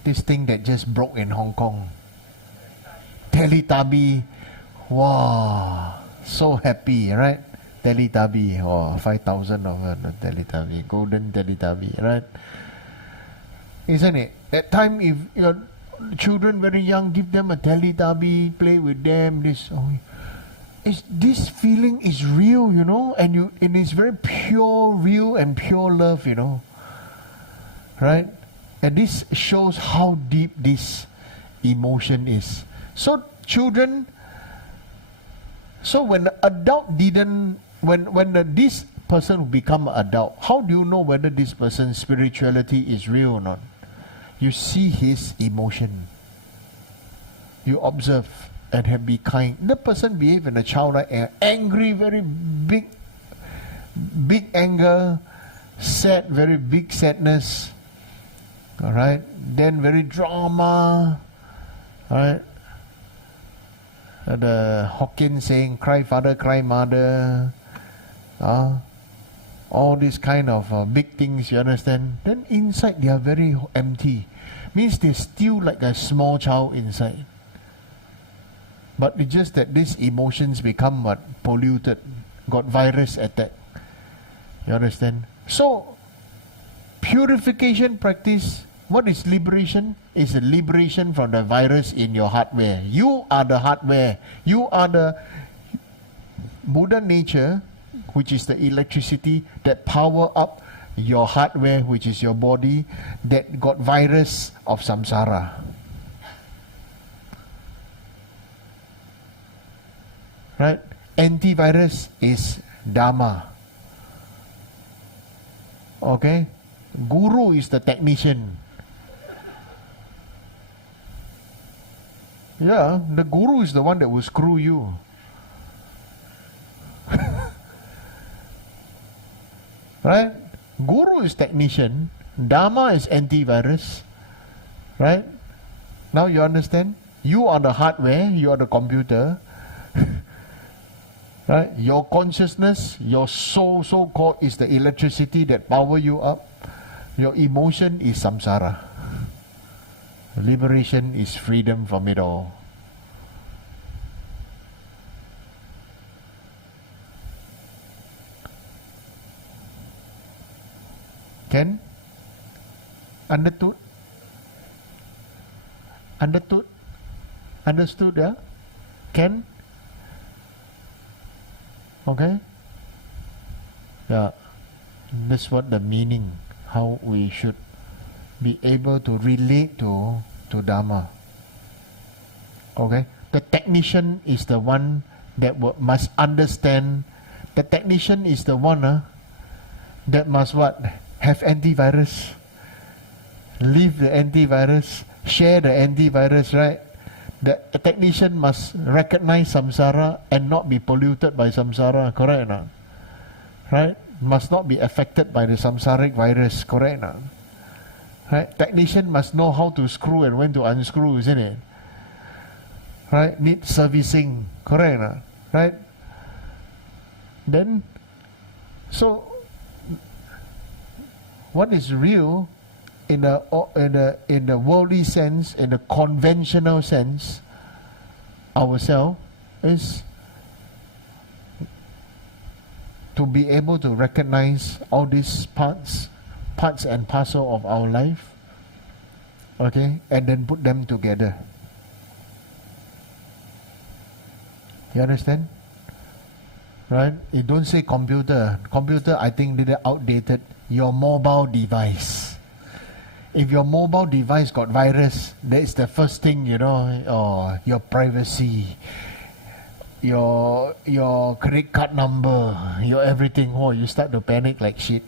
This thing that just broke in Hong Kong. Teletubby. Wow, so happy, right? Teletubby. Oh, 5,000 of the Teletubby, golden Teletubby, right? Isn't it? That time, if your children very young, give them a Teletubby, play with them. This feeling is real, you know, and it's very pure, real, and pure love, you know, right? And this shows how deep this emotion is. So children, so when the adult when this person become an adult, how do you know whether this person's spirituality is real or not? You see his emotion. You observe and be kind. The person behave in a childlike angry, very big anger, sad, very big sadness. All right, then very drama. All right, the Hokkien saying, "Cry father, cry mother." All these kind of big things, you understand? Then inside they are very empty. Means they still like a small child inside. But it's just that these emotions become polluted, got virus attack. You understand? So purification practice. What is liberation? Is a liberation from the virus in your hardware. You are the hardware. You are the Buddha nature, which is the electricity that power up your hardware, which is your body, that got virus of samsara. Right? Antivirus is Dharma. Okay? Guru is the technician. Yeah, the guru is the one that will screw you. Right? Guru is technician. Dharma is antivirus. Right? Now you understand? You are the hardware, you are the computer. Right? Your consciousness, your soul, so-called, is the electricity that power you up. Your emotion is samsara. Liberation is freedom from it all. Can? Understood? Understood? Understood, yeah? Can? Okay? Yeah. That's what the meaning, how we should be able to relate to Dharma. Okay? The technician is the one that must understand. The technician is the one that must what? Have antivirus. Leave the antivirus. Share the antivirus, right? The technician must recognize samsara and not be polluted by samsara, correct or not? Right? Must not be affected by the samsaric virus, correct or not? Right? Technician must know how to screw and when to unscrew, isn't it? Right? Need servicing, correct or not? Right? Then, so, what is real in the worldly sense, in the conventional sense, ourselves, is to be able to recognize all these parts and parcel of our life, okay, and then put them together. You understand? Right? You don't say computer. Computer, I think, they're outdated. Your mobile device. If your mobile device got virus, that's the first thing, you know, your privacy, your credit card number, your everything. Oh, you start to panic like shit.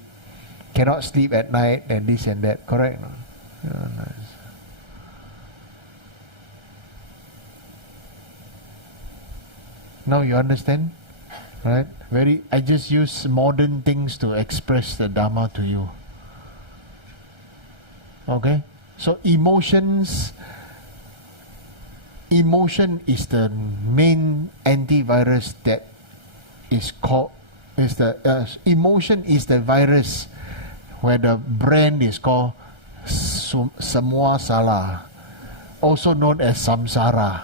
Cannot sleep at night and this and that. Correct? No? Yeah, nice. Now you understand? Right? I just use modern things to express the Dharma to you. Okay? So emotion is the main antivirus that is called, emotion is the virus where the brand is called Semua Salah, also known as Samsara.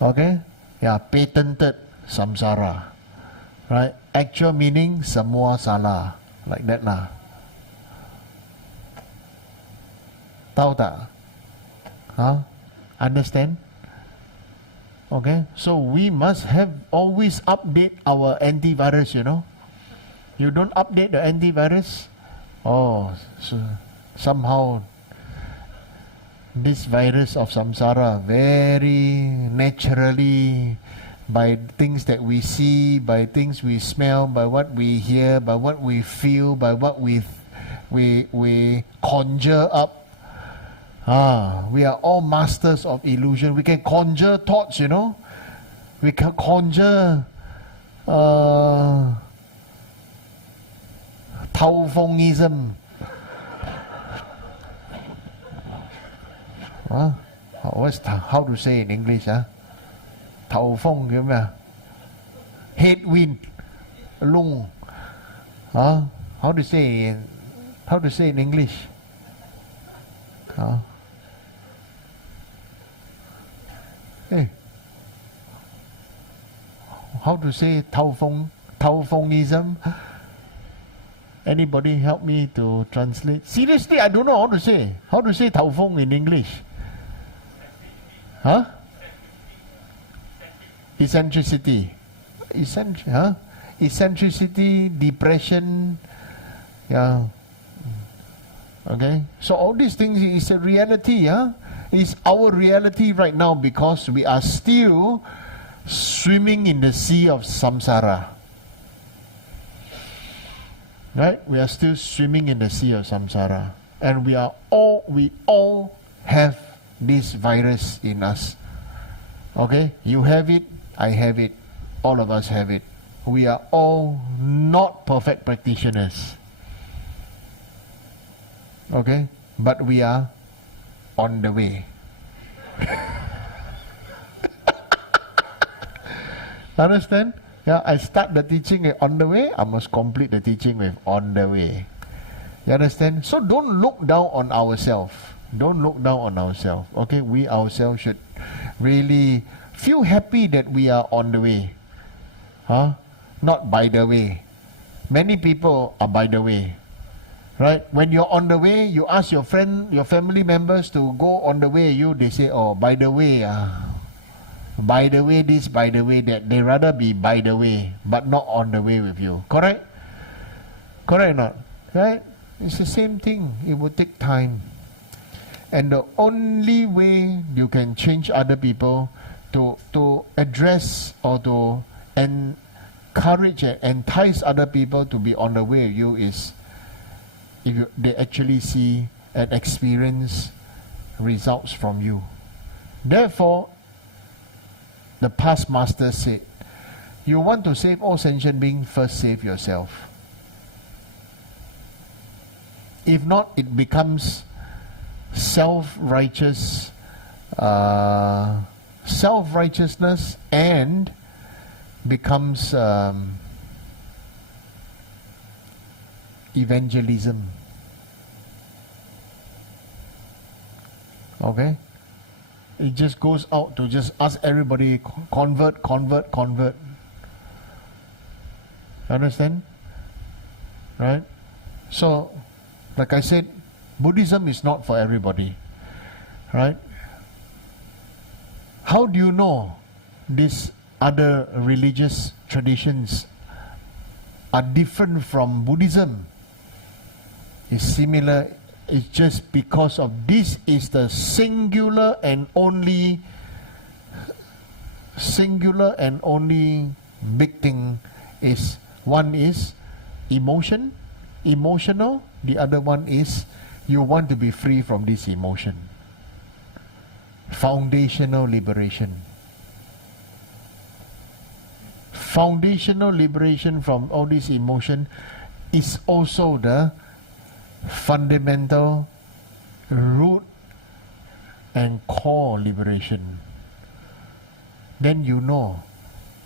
Okay? Yeah, patented Samsara. Right? Actual meaning Semua Salah. Like that lah. Tahu tak? Huh? Understand? Okay? So we must always update our antivirus, you know. You don't update the antivirus, so somehow this virus of samsara very naturally, by things that we see, by things we smell, by what we hear, by what we feel, by what we conjure up. We are all masters of illusion. We can conjure thoughts, you know. We can conjure Taofongism. How to say in English? Taofong, headwind, lung. How to say in English? Hey, how to say Taofongism? Anybody help me to translate? Seriously, I don't know how to say. How to say Taofong in English? Eccentricity. Eccentricity, depression, Yeah. Okay. So all these things is a reality. Yeah. It's our reality right now because we are still swimming in the sea of samsara. Right? We are still swimming in the sea of samsara. And we all have this virus in us. Okay? You have it, I have it, all of us have it. We are all not perfect practitioners. Okay? But we are on the way. Understand? Yeah, I start the teaching with on the way, I must complete the teaching with on the way. You understand? So don't look down on ourselves. Don't look down on ourselves. Okay, we ourselves should really feel happy that we are on the way. Huh? Not by the way. Many people are by the way. Right? When you're on the way, you ask your friend, your family members to go on the way, they say, oh, by the way, by the way this, by the way that. They rather be by the way, but not on the way with you. Correct? Correct or not? Right? It's the same thing. It will take time. And the only way you can change other people to address or to encourage and entice other people to be on the way with you is if they actually see and experience results from you. Therefore, the past master said, you want to save all sentient beings, first save yourself. If not, it becomes self-righteousness and becomes evangelism. Okay? It just goes out to just ask everybody, convert. Understand? Right? So, like I said, Buddhism is not for everybody. Right? How do you know these other religious traditions are different from Buddhism? It's similar. It's just because of this is the singular and only big thing is one is emotional, the other one is you want to be free from this emotion. Foundational liberation. Foundational liberation from all this emotion is also the fundamental root and core liberation. Then you know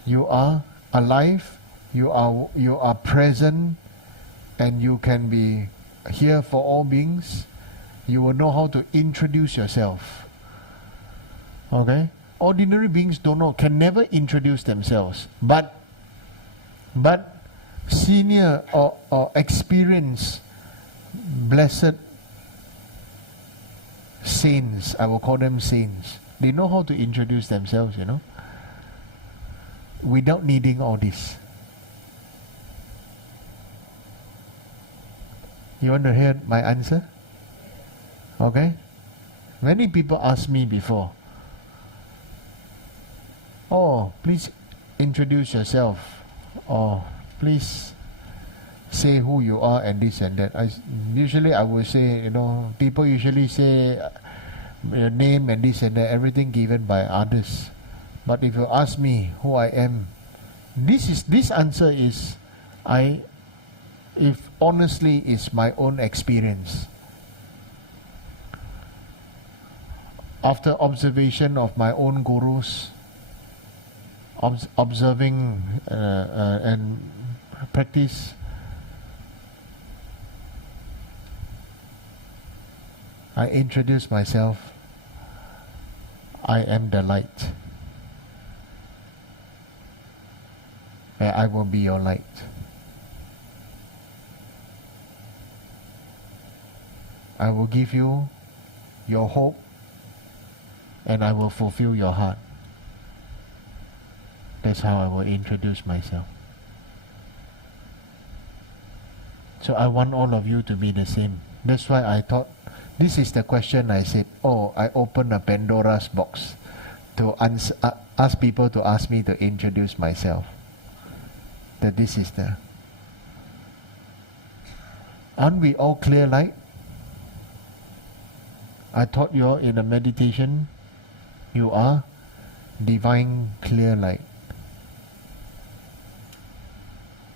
you are alive, you are present, and you can be here for all beings. You will know how to introduce yourself. Okay? Ordinary beings don't know, can never introduce themselves. But senior or experienced blessed saints, I will call them saints, they know how to introduce themselves, without needing all this. You want to hear my answer? Okay? Many people asked me before, oh, please introduce yourself, or please say who you are and this and that. Usually I will say, people usually say your name and this and that, everything given by others. But if you ask me who I am, this answer is, if honestly, is my own experience. After observation of my own gurus, observing and practice, I introduce myself. I am the light. And I will be your light. I will give you your hope, and I will fulfill your heart. That's how I will introduce myself. So I want all of you to be the same. That's why I thought, this is the question I said, oh, I opened a Pandora's box to ask people to ask me to introduce myself. That this is the... Aren't we all clear light? I taught you all in a meditation, you are divine clear light.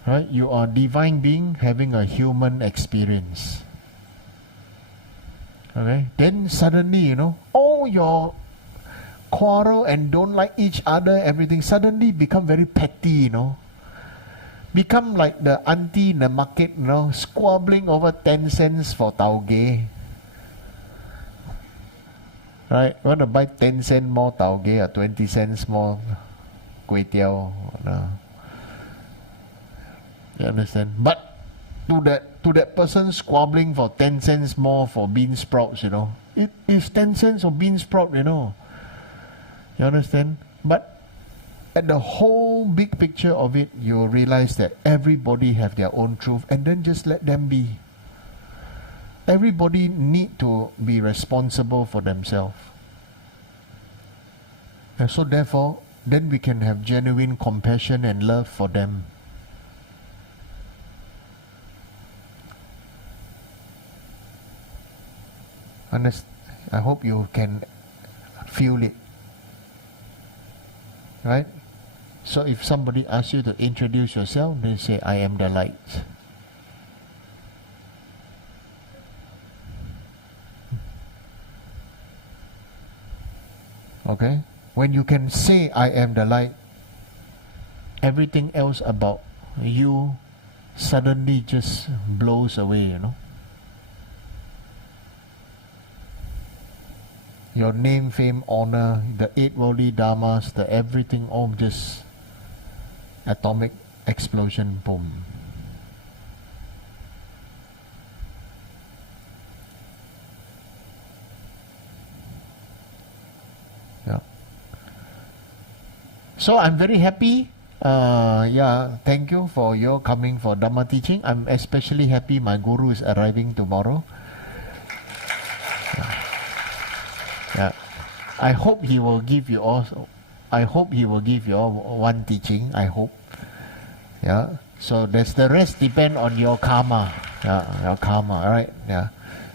Right? You are divine being having a human experience. Okay? Then suddenly, you know, all your quarrel and don't like each other, everything suddenly become very petty, you know. Become like the auntie in the market, you know, squabbling over 10 cents for tauge. Right? Want to buy 10 cents more tauge or 20 cents more kway teow. No. You understand? But to that person squabbling for 10 cents more for bean sprouts, you know, it is 10 cents of bean sprout, you know. You understand? But at the whole big picture of it, you realize that everybody have their own truth, and then just let them be. Everybody need to be responsible for themselves. And so therefore, then we can have genuine compassion and love for them. I hope you can feel it. Right? So if somebody asks you to introduce yourself, then say, I am the light. Okay? When you can say, I am the light, everything else about you suddenly just blows away, you know. Your name, fame, honor, the 8 worldly dharmas, the everything, all just atomic explosion, boom. Yeah. So I'm very happy. Thank you for your coming for Dharma teaching. I'm especially happy my guru is arriving tomorrow. Yeah. I hope he will give you all one teaching, I hope. Yeah. So there's the rest depend on your karma. Yeah, your karma, right? Yeah.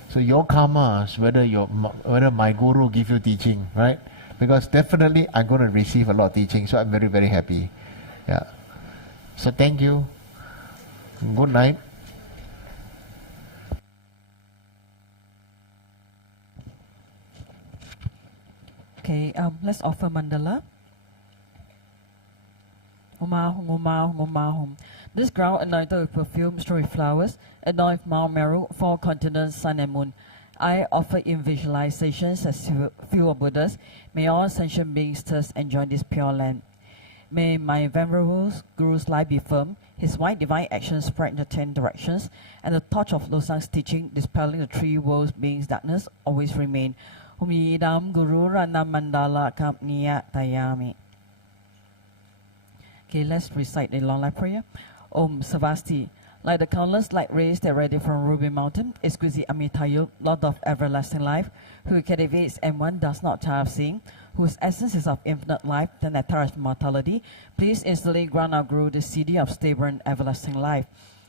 So your karma is whether my guru give you teaching, right? Because definitely I'm going to receive a lot of teaching, so I'm very, very happy. Yeah. So thank you. Good night. Okay, let's offer Mandala. This ground anointed with perfume, strewn with flowers, anoint Mount Meru, 4 continents, sun and moon. I offer in visualizations as few Buddhas. May all sentient beings thus enjoy this pure land. May my venerable Guru's life be firm, his wide divine actions spread in the 10 directions, and the torch of Losang's teaching, dispelling the 3 worlds beings' darkness, always remain. Humidam Guru Rana Mandala Kapniya Tayami. Okay, let's recite the long life prayer. Om Savasti. Like the countless light rays that radiate from Ruby Mountain, exquisite Amitayu, Lord of everlasting life, who captivates and one does not tire of seeing, whose essence is of infinite life, the nectar of mortality, please instantly grant our Guru the CD of stable and everlasting life.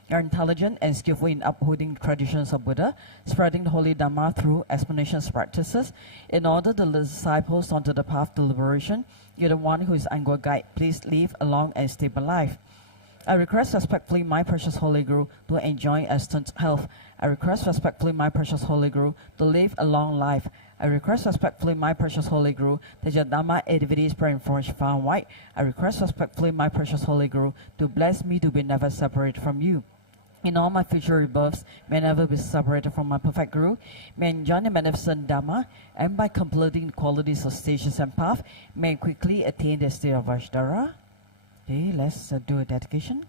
You are intelligent and skillful in upholding traditions of Buddha, spreading the holy Dharma through explanations practices. In order to lead disciples onto the path to liberation, you are the one who is Angkor guide. Please live a long and stable life. I request respectfully my precious Holy Guru to enjoy excellent health. I request respectfully my precious Holy Guru to live a long life. I request respectfully my precious Holy Guru that your Dharma activities spread and flourish far and wide. I request respectfully my precious Holy Guru to bless me to be never separated from you. In all my future rebirths, may I never be separated from my perfect Guru. May I enjoy the magnificent Dharma, and by completing the qualities of stages and path, may I quickly attain the state of Vaishdhara. Okay, let's do a dedication.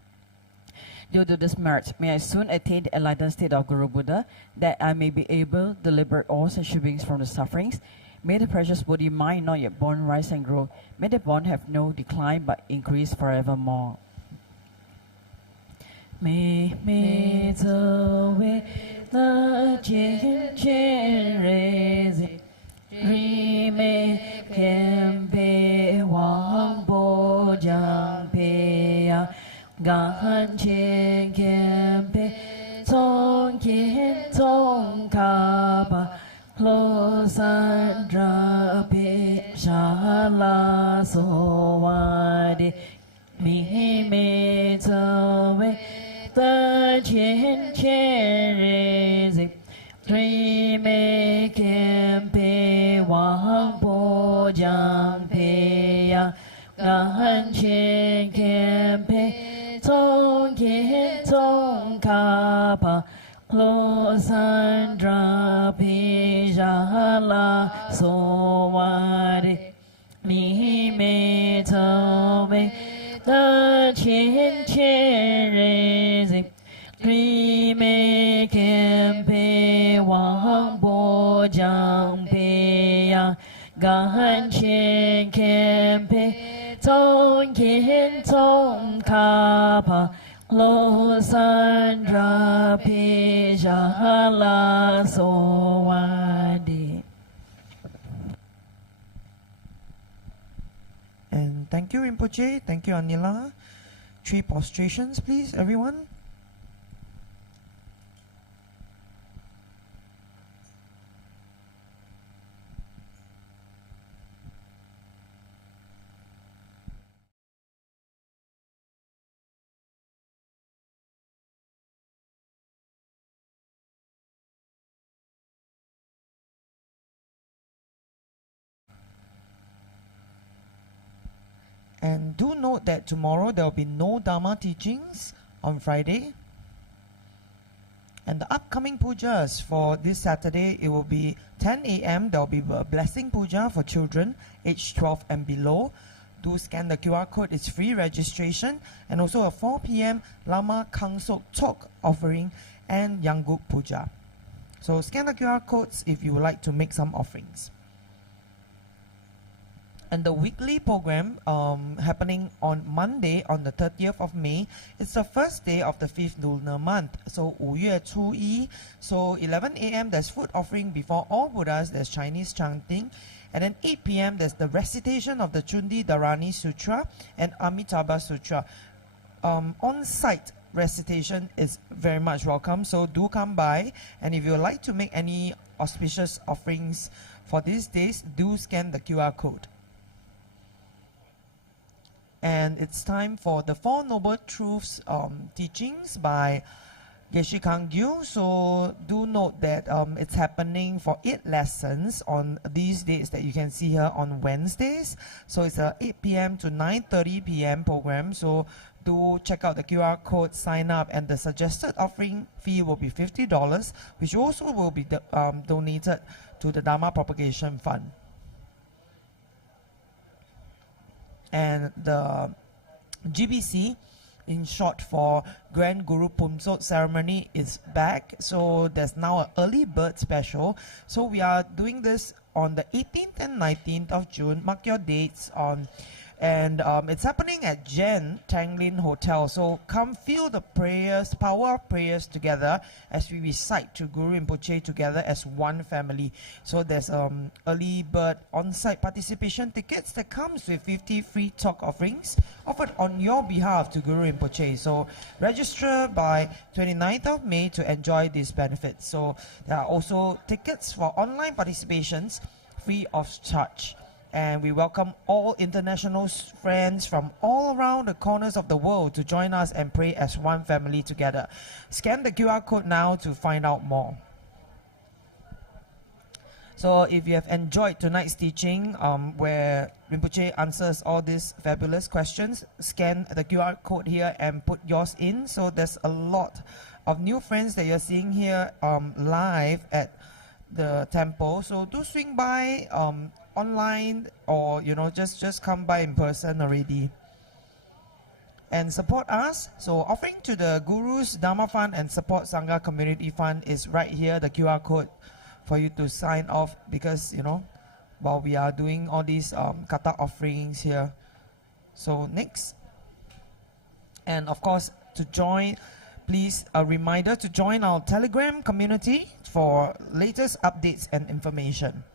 Due to this merit, may I soon attain the enlightened state of Guru Buddha, that I may be able to liberate all sentient beings from the sufferings. May the precious Bodhi mind not yet born rise and grow. May the born have no decline but increase forevermore. mi mi zo we la jian jian re zi ri me kem pe wang bo jiang pe ya gan qian kem pe zong yin zong ka ba lo san ra pe sha la so wa di mi me zo we the qian qian re zi ri me kem pe wang bo jiang pe ya gan qian kem pe zong yin zong ka pa lo san ra pi ja la so wa de mi me zo we the qian qian re zi ri me kem pe wang bo jiang pe ya gan qian kem pe zong yin zong ka pa lo san ra pi ja la so wa di. And thank you, Rinpoche. Thank you, Anila. 3 prostrations, please, everyone. And do note that tomorrow there will be no Dharma teachings on Friday. And the upcoming pujas for this Saturday, it will be 10 a.m. There will be a blessing puja for children aged 12 and below. Do scan the QR code, it's free registration. And also a 4 p.m. Lama Kangsok Tok offering and Yangguk puja. So scan the QR codes if you would like to make some offerings. And the weekly program happening on Monday, on the 30th of May, it's the first day of the 5th lunar month. So 5月初一, so 11 a.m. there's food offering before all Buddhas, there's Chinese chanting. And then 8 p.m. there's the recitation of the Chundi Dharani Sutra and Amitabha Sutra. On-site recitation is very much welcome, so do come by. And if you would like to make any auspicious offerings for these days, do scan the QR code. And it's time for the Four Noble Truths teachings by Geshe Kangyu. So do note that it's happening for 8 lessons on these dates that you can see here on Wednesdays. So it's a 8 p.m. to 9:30 p.m. program. So do check out the QR code, sign up, and the suggested offering fee will be $50, which also will be donated to the Dharma Propagation Fund. And the GBC, in short for Grand Guru Pumsot ceremony, is back. So there's now an early bird special. So we are doing this on the 18th and 19th of June. Mark your dates on. And it's happening at Jen Tanglin Hotel. So come feel the prayers, power of prayers together as we recite to Guru Rinpoche together as one family. So there's early bird on-site participation tickets that comes with 50 free talk offerings offered on your behalf to Guru Rinpoche. So register by 29th of May to enjoy these benefits. So there are also tickets for online participations free of charge. And we welcome all international friends from all around the corners of the world to join us and pray as one family together. Scan the QR code now to find out more. So if you have enjoyed tonight's teaching, where Rinpoche answers all these fabulous questions, scan the QR code here and put yours in. So there's a lot of new friends that you're seeing here live at the temple. So do swing by online, or just come by in person already and support us. So offering to the Guru's Dharma Fund and Support Sangha Community Fund is right here, the QR code for you to sign off, because while we are doing all these kata offerings here. So next, and of course to join Please, a reminder to join our Telegram community for latest updates and information.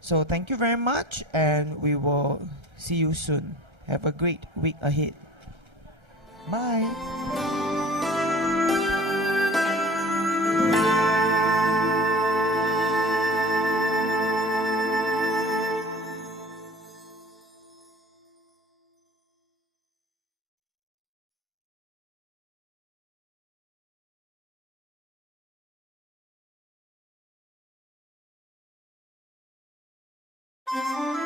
So thank you very much, and we will see you soon. Have a great week ahead. Bye. Thank you.